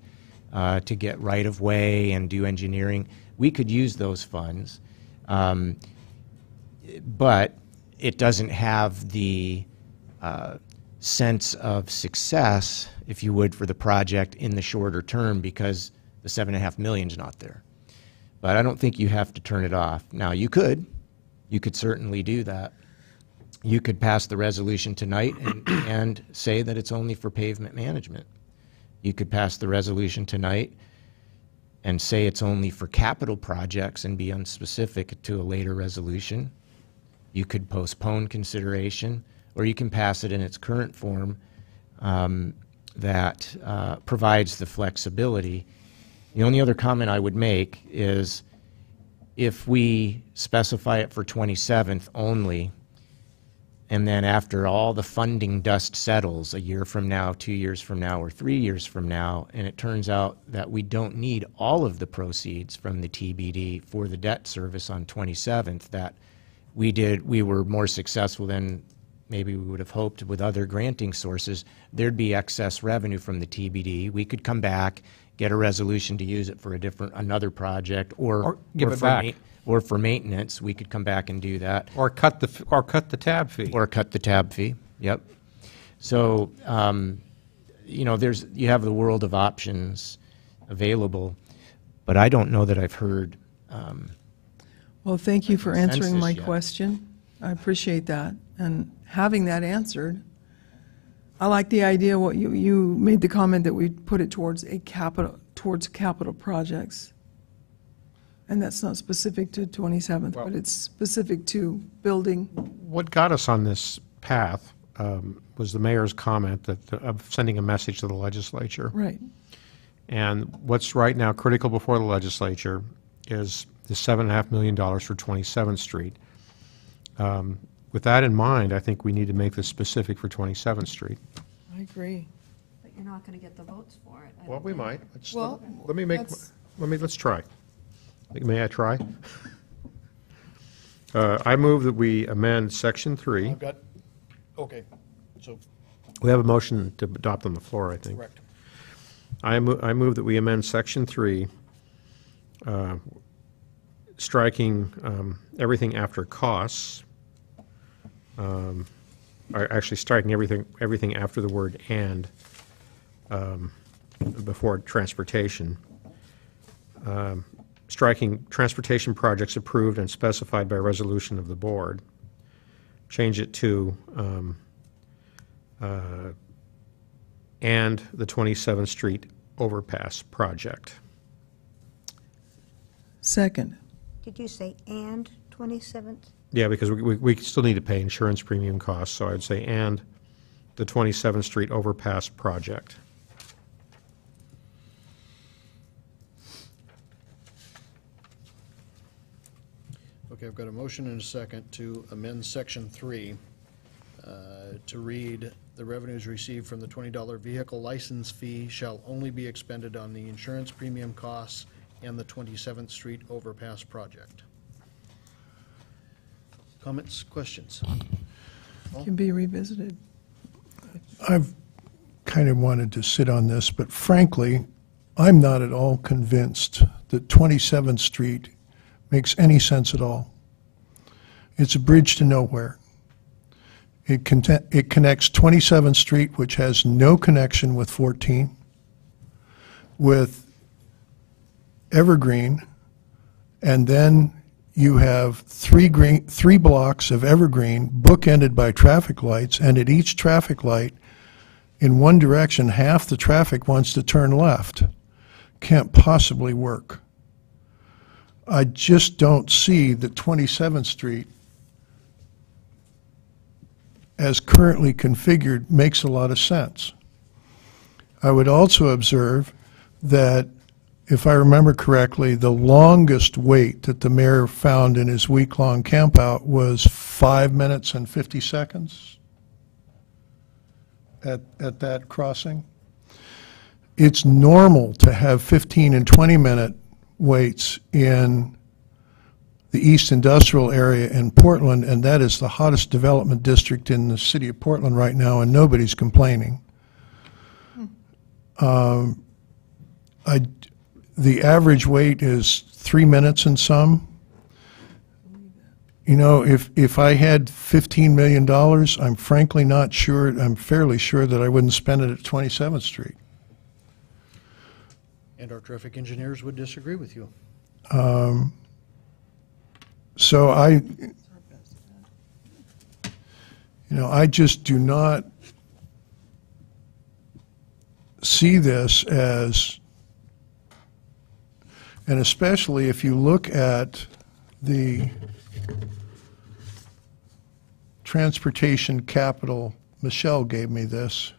to get right-of-way and do engineering. We could use those funds. But it doesn't have the sense of success, if you would, for the project in the shorter term because the $7.5 million is not there. But I don't think you have to turn it off. Now, you could certainly do that. You could pass the resolution tonight and say that it's only for pavement management. You could pass the resolution tonight and say it's only for capital projects and be unspecific to a later resolution. You could postpone consideration, or you can pass it in its current form that provides the flexibility. The only other comment I would make is if we specify it for 27th only, and then after all the funding dust settles a year from now, 2 years from now, or 3 years from now, and it turns out that we don't need all of the proceeds from the TBD for the debt service on 27th, that we were more successful than maybe we would have hoped with other granting sources, there'd be excess revenue from the TBD. We could come back, get a resolution to use it for another project, Or give it for back. or for maintenance. We could come back and do that. Or cut the tab fee. Or cut the tab fee, yep. So, you know, you have the world of options available, but I don't know that I've heard. Well, thank you for answering Consensus my yet. question. I appreciate that. And having that answered, I like the idea, what you made the comment that we put it towards capital projects. And that's not specific to 27th, but it's specific to building. What got us on this path was the mayor's comment of sending a message to the legislature. Right. And what's right now critical before the legislature is the $7.5 million for 27th Street. With that in mind, I think we need to make this specific for 27th Street. I agree. But you're not going to get the votes for it. I Well, don't we think. might. Well, Let's try. May I try? I move that we amend Section 3. I've got, okay, so, We have a motion to adopt on the floor, I think. correct. I move that we amend Section 3, striking everything after costs, or actually striking everything after the word "and" before transportation. Striking transportation projects approved and specified by resolution of the board. Change it to and the 27th Street overpass project. Second. Did you say and 27th? Yeah, because we still need to pay insurance premium costs, so I'd say and the 27th Street overpass project. Okay, I've got a motion and a second to amend Section 3 to read, "The revenues received from the $20 vehicle license fee shall only be expended on the insurance premium costs and the 27th Street overpass project." Comments, questions? Can be revisited. I've kind of wanted to sit on this, but frankly, I'm not at all convinced that 27th Street makes any sense at all. It's a bridge to nowhere. It connects 27th Street, which has no connection with 14, with Evergreen, and then you have three blocks of Evergreen bookended by traffic lights, and at each traffic light, in one direction, half the traffic wants to turn left. Can't possibly work. I just don't see that 27th Street, as currently configured, makes a lot of sense. I would also observe that, if I remember correctly, the longest wait that the mayor found in his week-long campout was 5 minutes and 50 seconds at that crossing. It's normal to have 15 and 20-minute waits in the East Industrial Area in Portland, and that is the hottest development district in the city of Portland right now, and nobody's complaining. The average wait is 3 minutes and some. You know, if I had $15 million, I'm frankly not sure, I'm fairly sure that I wouldn't spend it at 27th Street. And our traffic engineers would disagree with you. So I just do not see this as And especially if you look at the transportation capital, Michelle gave me this,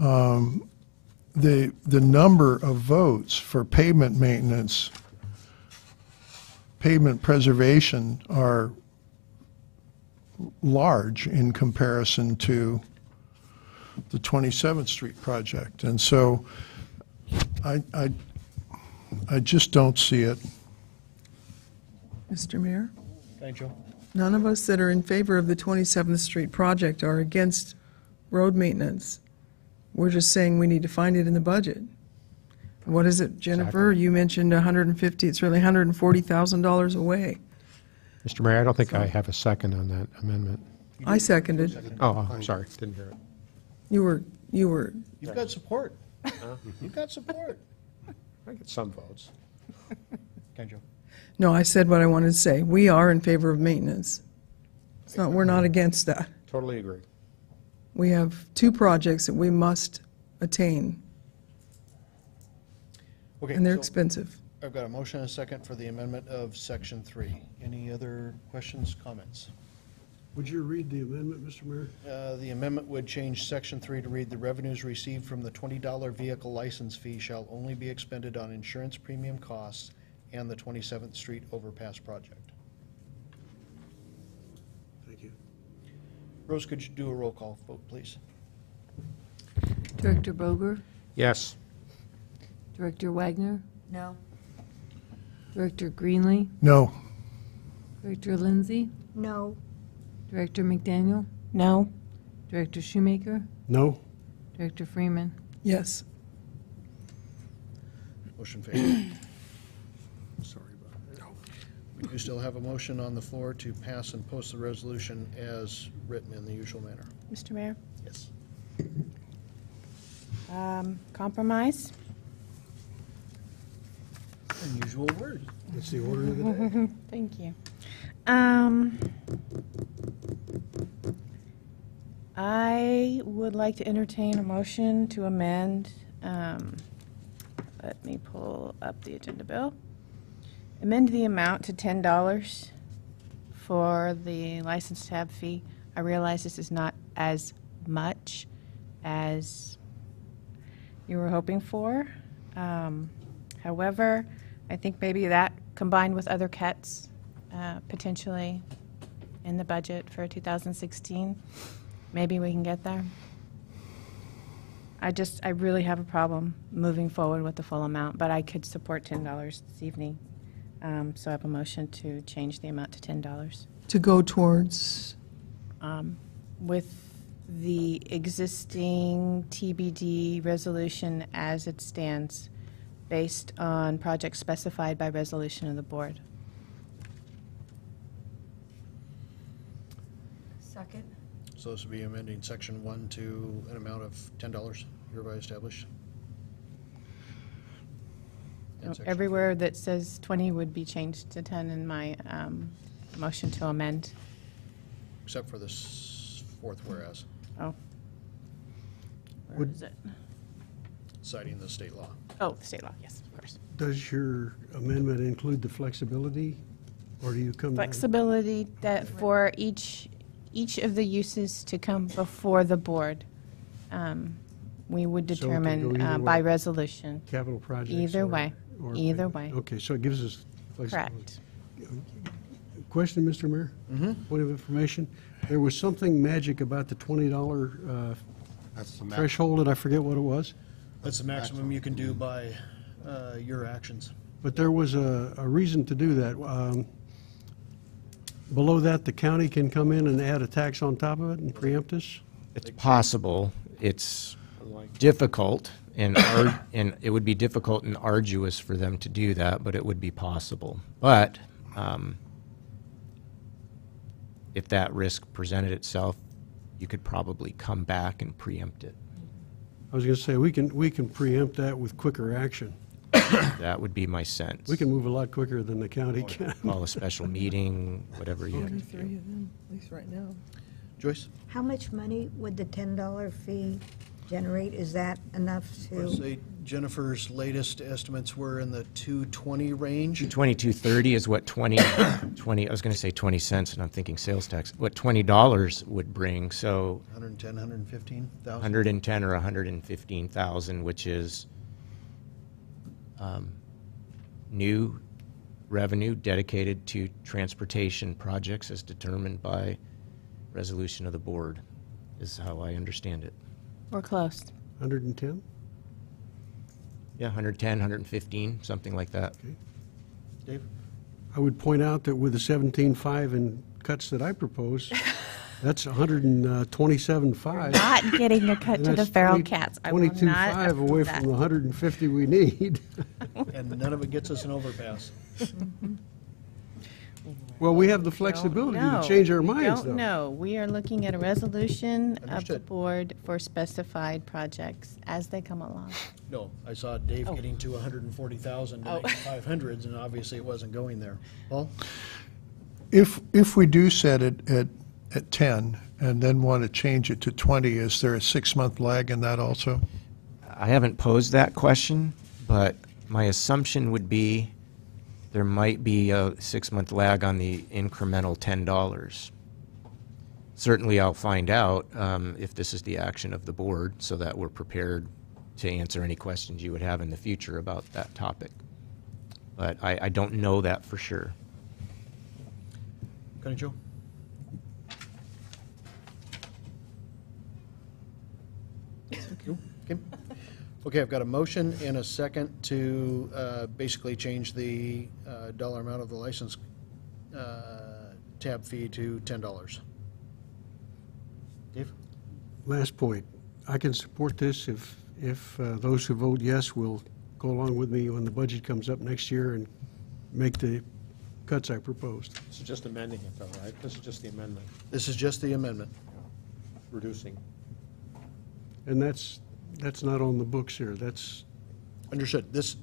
the number of votes for pavement maintenance, pavement preservation are large in comparison to the 27th Street project. And so I just don't see it. Mr. Mayor, Thank you. none of us that are in favor of the 27th Street project are against road maintenance. We're just saying we need to find it in the budget. What is it, Jennifer? You mentioned 150, it's really $140,000 away. Mr. Mayor, I don't think I have a second on that amendment. I seconded. Oh, I'm sorry, didn't hear it. You were, You've got support. You've got support. I get some votes. Thank you. no, I said what I wanted to say. We are in favor of maintenance. It's not, we're not against that. Totally agree. We have two projects that we must attain, Okay, and they're so expensive. I've got a motion and a second for the amendment of Section 3. Any other questions, comments? Would you read the amendment, Mr. Mayor? The amendment would change Section 3 to read, "The revenues received from the $20 vehicle license fee shall only be expended on insurance premium costs and the 27th Street overpass project." Thank you. Rose, could you do a roll call vote, please? Director Boger, Yes. Director Wagner, No. Director Greenlee, No. Director Lindsay, No. Director McDaniel, No. Director Shoemaker, No? Director Freeman. Yes. Motion failed. Sorry about that. We do still have a motion on the floor to pass and post the resolution as written in the usual manner. Mr. Mayor? Yes. Compromise? Unusual word. That's the order of the day. Thank you. I would like to entertain a motion to amend, let me pull up the agenda bill. Amend the amount to $10 for the license tab fee. I realize this is not as much as you were hoping for. However, I think maybe that combined with other cuts potentially in the budget for 2016, maybe we can get there. I really have a problem moving forward with the full amount, but I could support $10 this evening. So I have a motion to change the amount to $10. To go towards, With the existing TBD resolution as it stands, based on projects specified by resolution of the board. Second? So this would be amending Section 1 to an amount of $10 hereby established. And Section Everywhere that says 20 would be changed to 10 in my motion to amend. 3, except for this fourth whereas, Oh. Where Would- is it? citing the state law. Oh, the state law, yes, of course. Does your amendment include the flexibility, or do you come down? Flexibility that for each of the uses to come before the board, we would So it could determine go either by way. resolution. Capital projects? Either or- way, or- either way. Okay, so it gives us flexibility. Correct. Question, Mr. Mayor? Point of information. There was something magic about the $20 That's the max. threshold, and I forget what it was. That's the maximum you can do by your actions. But there was a reason to do that. Below that, the county can come in and add a tax on top of it and preempt us? It's possible. It's difficult, and it would be difficult and arduous for them to do that, but it would be possible. But if that risk presented itself, you could probably come back and preempt it. I was going to say, we can preempt that with quicker action. That would be my sense. We can move a lot quicker than the county can. Call a special meeting, whatever you have to 43 do. of them, at least right now. Joyce? How much money would the $10 fee generate? Is that enough to? Say Jennifer's latest estimates were in the 220 range. 2230 is what 20, I was going to say 20 cents, and I'm thinking sales tax, what $20 would bring, so 110, 115,000. 110 or 115,000, which is new revenue dedicated to transportation projects as determined by resolution of the board, is how I understand it. We're close. 110? Yeah, 110, 115, something like that. Dave? I would point out that with the 17.5 in cuts that I propose, that's 127.5. Not getting a cut And to the that's feral 20 cats. I will not 22.5 away approve from that. the 150 we need. And none of it gets us an overpass. Well, we have the Don't flexibility to know. change our We minds, don't though. know. We are looking at a resolution of the Understood. board for specified projects as they come along. No, I saw Dave Oh. getting to 140,000 Oh. and 500s, and obviously it wasn't going there. Paul? If we do set it at 10 and then want to change it to 20, is there a 6-month lag in that also? I haven't posed that question, but my assumption would be there might be a 6-month lag on the incremental $10. Certainly, I'll find out if this is the action of the board so that we're prepared to answer any questions you would have in the future about that topic. But I don't know that for sure. County Joe? You? Okay. Okay, I've got a motion and a second to basically change the dollar amount of the license tab fee to $10. Dave? Last point, I can support this if those who vote yes will go along with me when the budget comes up next year and make the cuts I proposed. This is just amending it though, right? This is just the amendment, This is just the amendment. reducing. And that's not on the books here. That's, Understood. This,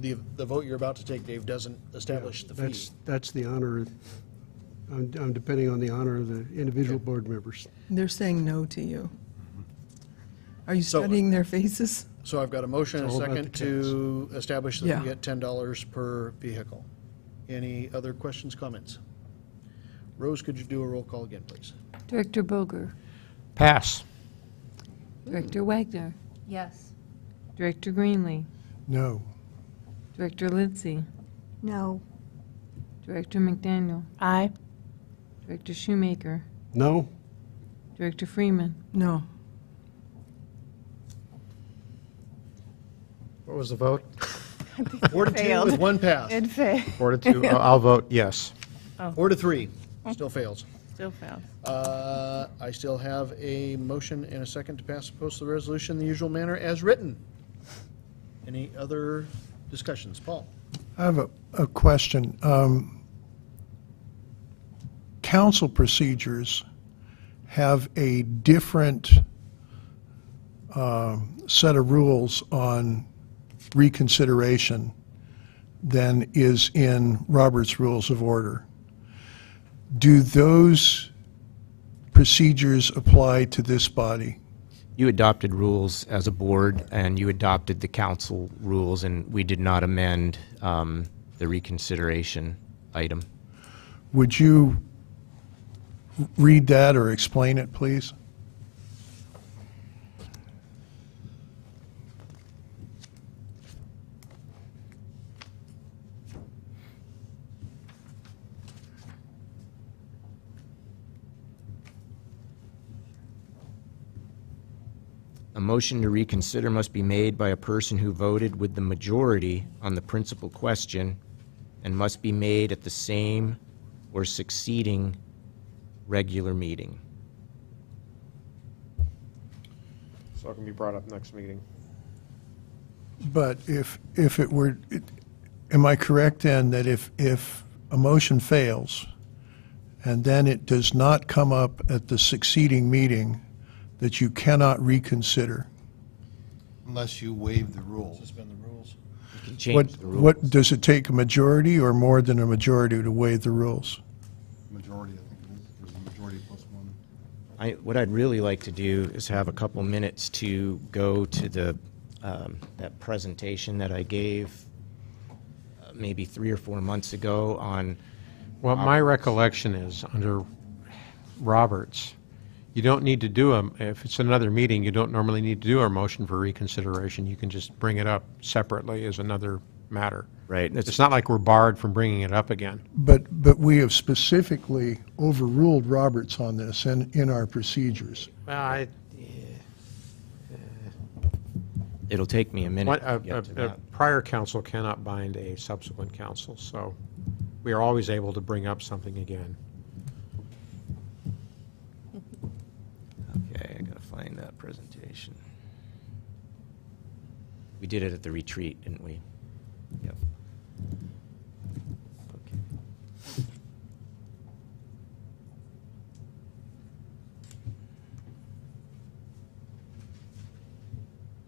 the vote you're about to take, Dave, doesn't establish the fee. that's the honor, I'm depending on the honor of the individual board members. They're saying no to you. Are you So- studying their faces? So I've got a motion and a It's all about second the to establish the Yeah. fee at $10 per vehicle. Any other questions, comments? Rose, could you do a roll call again, please? Director Boger, Pass. Director Wagner, Yes. Director Greenlee, No. Director Lindsay, No, Director McDaniel, Aye. Director Shoemaker, No? Director Freeman, No. What was the vote? 4-2 Failed. with one pass. It failed. 4-2. I'll vote yes. 4-3, still fails. Still failed. I still have a motion and a second to pass and post the resolution in the usual manner as written. Any other discussions? Paul? I have a question. Council procedures have a different set of rules on reconsideration than is in Robert's Rules of Order. Do those procedures apply to this body? You adopted rules as a board, and you adopted the council rules, and we did not amend the reconsideration item. Would you read that or explain it, please? A motion to reconsider must be made by a person who voted with the majority on the principal question and must be made at the same or succeeding regular meeting. So it can be brought up next meeting. But if it were, am I correct then that if a motion fails and then it does not come up at the succeeding meeting, that you cannot reconsider? Unless you waive the rules. Suspend the rules. You can change What, the rules. what, does it take a majority or more than a majority to waive the rules? Majority, I think it is. There's a majority plus one. What I'd really like to do is have a couple minutes to go to the that presentation that I gave maybe 3 or 4 months ago on. Well, my recollection is, under Roberts, you don't need to do if it's another meeting, you don't normally need to do a motion for reconsideration. You can just bring it up separately as another matter. Right. It's not like we're barred from bringing it up again. But we have specifically overruled Roberts on this in our procedures. Well, It'll take me a minute to get to a that. prior council cannot bind a subsequent council, so we are always able to bring up something again. Okay, I gotta find that presentation. We did it at the retreat, didn't we? Yep. Okay.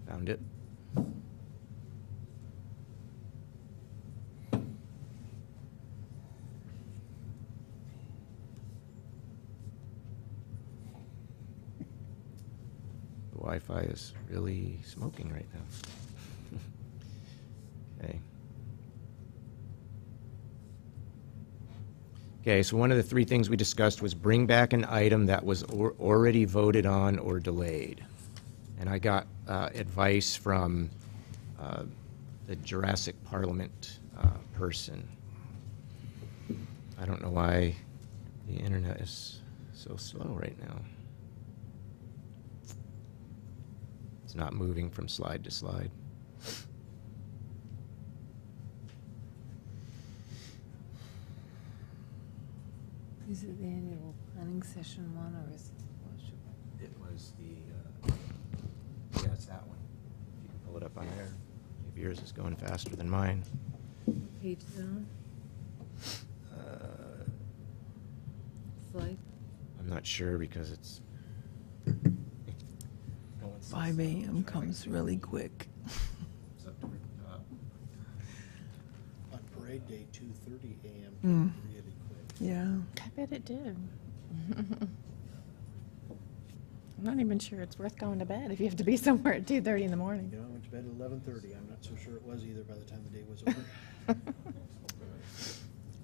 Found it. The Wi-Fi is really smoking right now. Okay. Okay, so one of the 3 things we discussed was bring back an item that was already voted on or delayed. And I got advice from the Jurassic Parliament person. I don't know why the internet is so slow right now. It's not moving from slide to slide. Is it the annual planning session one, or is It was the, yeah, it's that one. You can pull it up on there. Maybe yours is going faster than mine. page zone? Slide? I'm not sure because it's. 5 a.m. comes really quick. On parade day, 2:30 a.m. Mm. Really quick. Yeah. I bet it did. I'm not even sure it's worth going to bed if you have to be somewhere at 2:30 in the morning. You know, I went to bed at 11:30. I'm not so sure it was either by the time the day was over.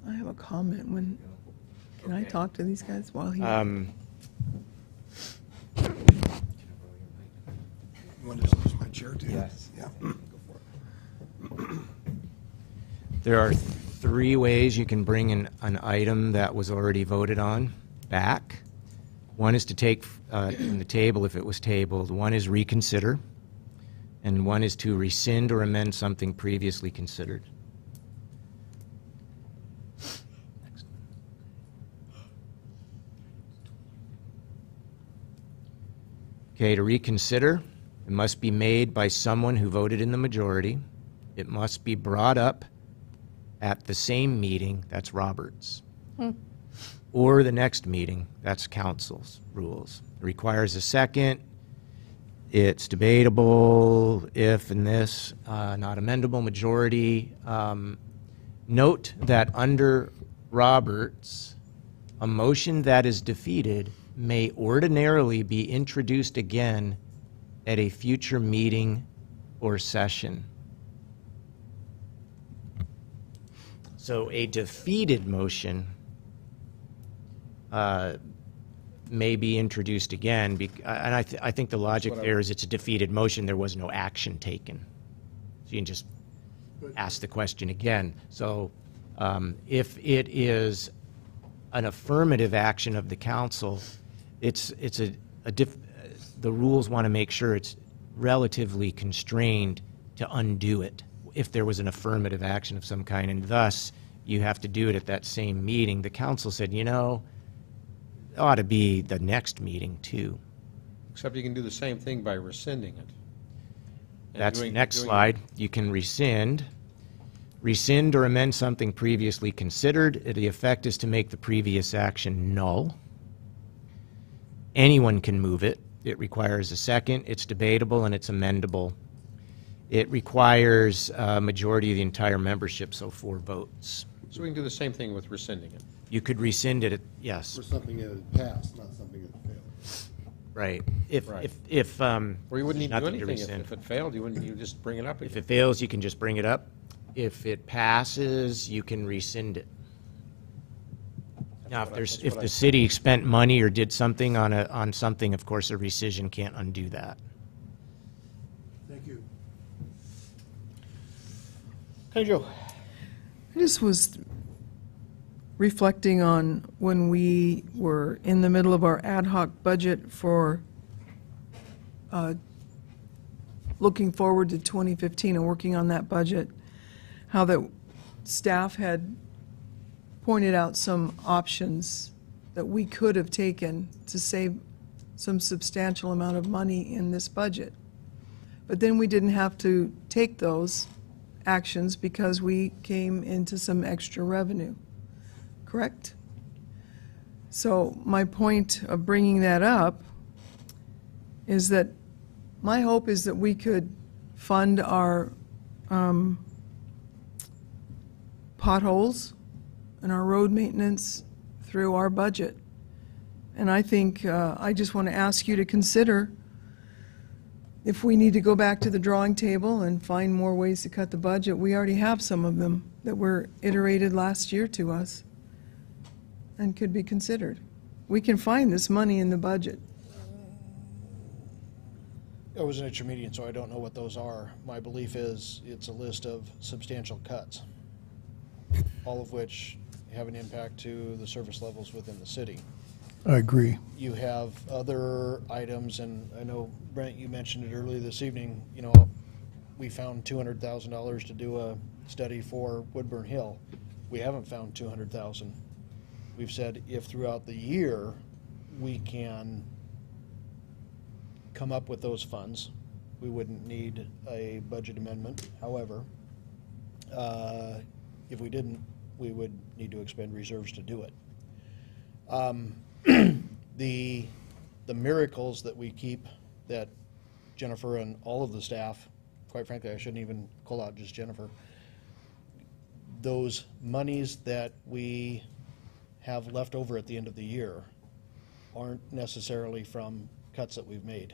I have a comment. Can I talk to these guys while he? You want to just use my chair too? Yes. Yeah. There are 3 ways you can bring an item that was already voted on back. One is to take from the table if it was tabled. One is reconsider. And one is to rescind or amend something previously considered. Okay, to reconsider, it must be made by someone who voted in the majority. It must be brought up at the same meeting, that's Roberts, or the next meeting, that's council's rules. It requires a second. It's debatable if and this, not amendable majority. Note that under Roberts, a motion that is defeated may ordinarily be introduced again at a future meeting or session. So a defeated motion may be introduced again, and I think the logic there is it's a defeated motion, there was no action taken. So you can just ask the question again. So if it is an affirmative action of the council, the rules want to make sure it's relatively constrained to undo it if there was an affirmative action of some kind, and thus you have to do it at that same meeting. The council said, you know, it ought to be the next meeting too. Except you can do the same thing by rescinding it. And That's the doing- next doing- slide. You can rescind or amend something previously considered. The effect is to make the previous action null. Anyone can move it. It requires a second. It's debatable and it's amendable. It requires a majority of the entire membership, so 4 votes. So we can do the same thing with rescinding it. You could rescind it, yes. For something that had passed, not something that failed. Right. Right. If, Or you wouldn't need to do nothing to anything if rescind. it failed, you just bring it up If again. it fails, you can just bring it up. If it passes, you can rescind it. Now, if the city spent money or did something on something, of course, a rescission can't undo that. Thank you. Hey, Joe. I just was reflecting on when we were in the middle of our ad hoc budget for looking forward to 2015 and working on that budget, how that staff had pointed out some options that we could have taken to save some substantial amount of money in this budget. But then we didn't have to take those actions because we came into some extra revenue, correct? So my point of bringing that up is that my hope is that we could fund our potholes and our road maintenance through our budget. And I think, I just want to ask you to consider if we need to go back to the drawing table and find more ways to cut the budget. We already have some of them that were iterated last year to us and could be considered. We can find this money in the budget. I wasn't at your meeting, so I don't know what those are. My belief is it's a list of substantial cuts, all of which have an impact to the service levels within the city. I agree. You have other items, and I know, Brent, you mentioned it earlier this evening, you know, we found $200,000 to do a study for Woodburn Hill. We haven't found $200,000. We've said if throughout the year we can come up with those funds, we wouldn't need a budget amendment. However, if we didn't, we would need to expend reserves to do it. The miracles that we keep, that Jennifer and all of the staff, quite frankly, I shouldn't even call out just Jennifer, those monies that we have left over at the end of the year aren't necessarily from cuts that we've made.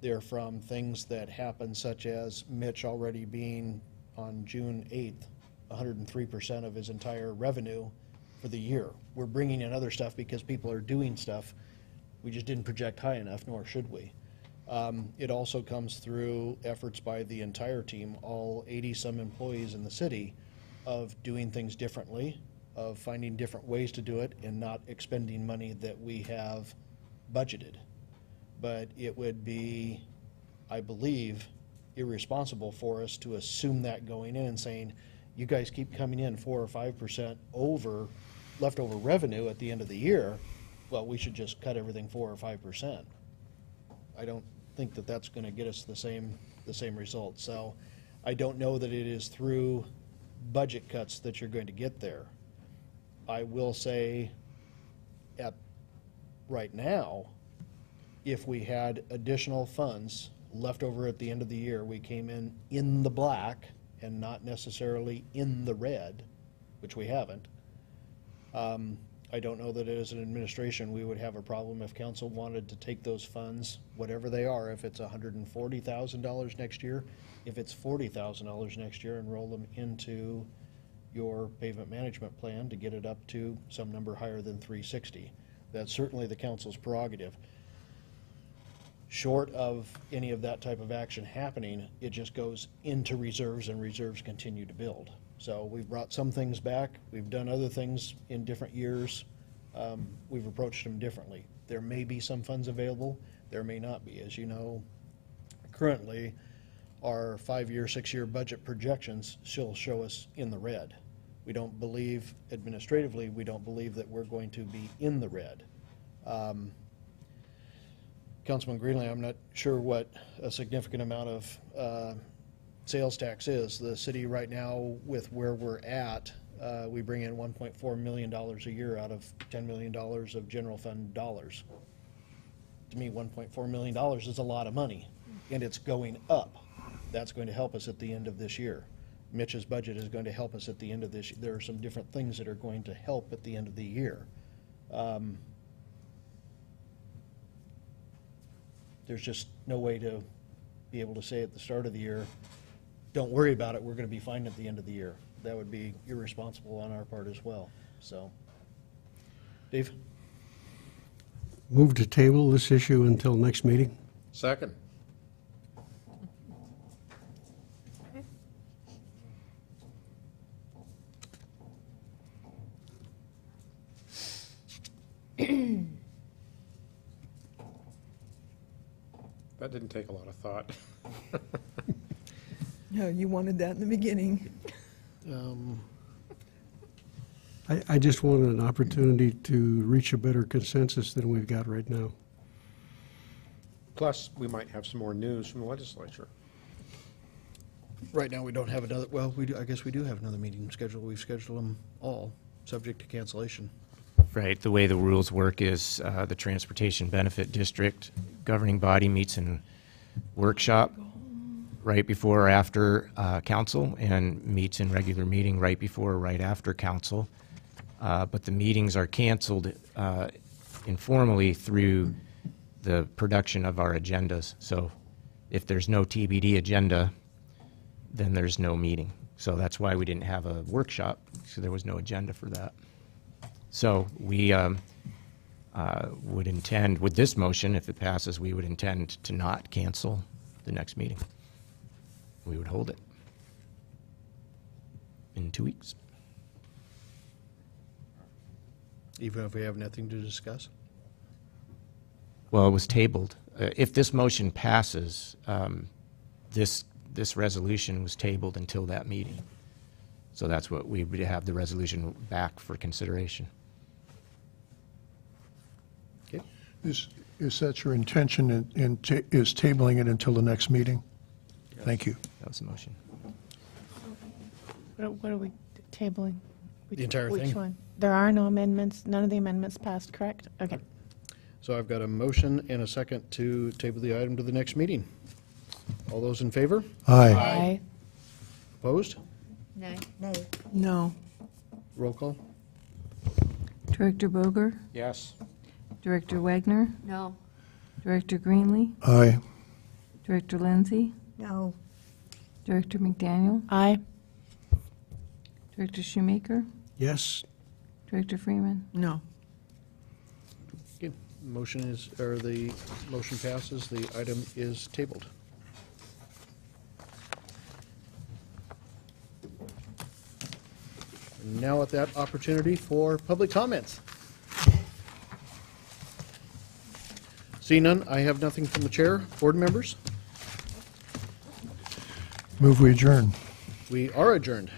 They're from things that happen, such as Mitch already being on June 8th, 103% of his entire revenue for the year. We're bringing in other stuff because people are doing stuff. We just didn't project high enough, nor should we. It also comes through efforts by the entire team, all 80-some employees in the city, of doing things differently, of finding different ways to do it, and not expending money that we have budgeted. But it would be, I believe, irresponsible for us to assume that going in and saying, you guys keep coming in 4 or 5% over leftover revenue at the end of the year, well, we should just cut everything 4 or 5%. I don't think that that's going to get us the same result. So I don't know that it is through budget cuts that you're going to get there. I will say, at right now, if we had additional funds left over at the end of the year, we came in the black and not necessarily in the red, which we haven't. I don't know that as an administration we would have a problem if council wanted to take those funds, whatever they are, if it's $140,000 next year, if it's $40,000 next year, and roll them into your pavement management plan to get it up to some number higher than 360. That's certainly the council's prerogative. Short of any of that type of action happening, it just goes into reserves, and reserves continue to build. So we've brought some things back. We've done other things in different years. We've approached them differently. There may be some funds available. There may not be. As you know, currently, our 5-year, 6-year budget projections still show us in the red. We don't believe, administratively, we don't believe that we're going to be in the red. Councilman Greenlee, I'm not sure what a significant amount of sales tax is. The city right now, with where we're at, we bring in $1.4 million a year out of $10 million of general fund dollars. To me, $1.4 million is a lot of money, and it's going up. That's going to help us at the end of this year. Mitch's budget is going to help us at the end of this year. There are some different things that are going to help at the end of the year. there's just no way to be able to say at the start of the year, don't worry about it, we're gonna be fine at the end of the year. That would be irresponsible on our part as well, so. Dave? Move to table this issue until next meeting. Second. That didn't take a lot of thought. No, you wanted that in the beginning. I just wanted an opportunity to reach a better consensus than we've got right now. Plus, we might have some more news from the legislature. Right now, we don't have another, well, we do, I guess we do have another meeting scheduled. We've scheduled them all, subject to cancellation. Right, the way the rules work is the Transportation Benefit District governing body meets in workshop right before or after council, and meets in regular meeting right before or right after council. But the meetings are canceled informally through the production of our agendas. So if there's no TBD agenda, then there's no meeting. So that's why we didn't have a workshop, so there was no agenda for that. So we would intend, with this motion, if it passes, we would intend to not cancel the next meeting. We would hold it in 2 weeks. Even if we have nothing to discuss? Well, it was tabled. If this motion passes, this resolution was tabled until that meeting. So that's what we would have the resolution back for consideration. Okay. Is that your intention, is tabling it until the next meeting? Thank you. That was the motion. What are we tabling? The entire Which thing? one? There are no amendments, none of the amendments passed, correct? Okay. So I've got a motion and a second to table the item to the next meeting. All those in favor? Aye. Aye. Opposed? Nay. Nay. No. Roll call? Director Boger, Yes. Director Wagner, No. Director Greenlee, Aye. Director Lindsay, No. Director McDaniel, Aye. Director Shoemaker, Yes? Director Freeman. No. Okay. Motion is, or the motion passes, the item is tabled. Now at that opportunity for public comments. Seeing none, I have nothing from the chair. Board members, Move we adjourn. we are adjourned.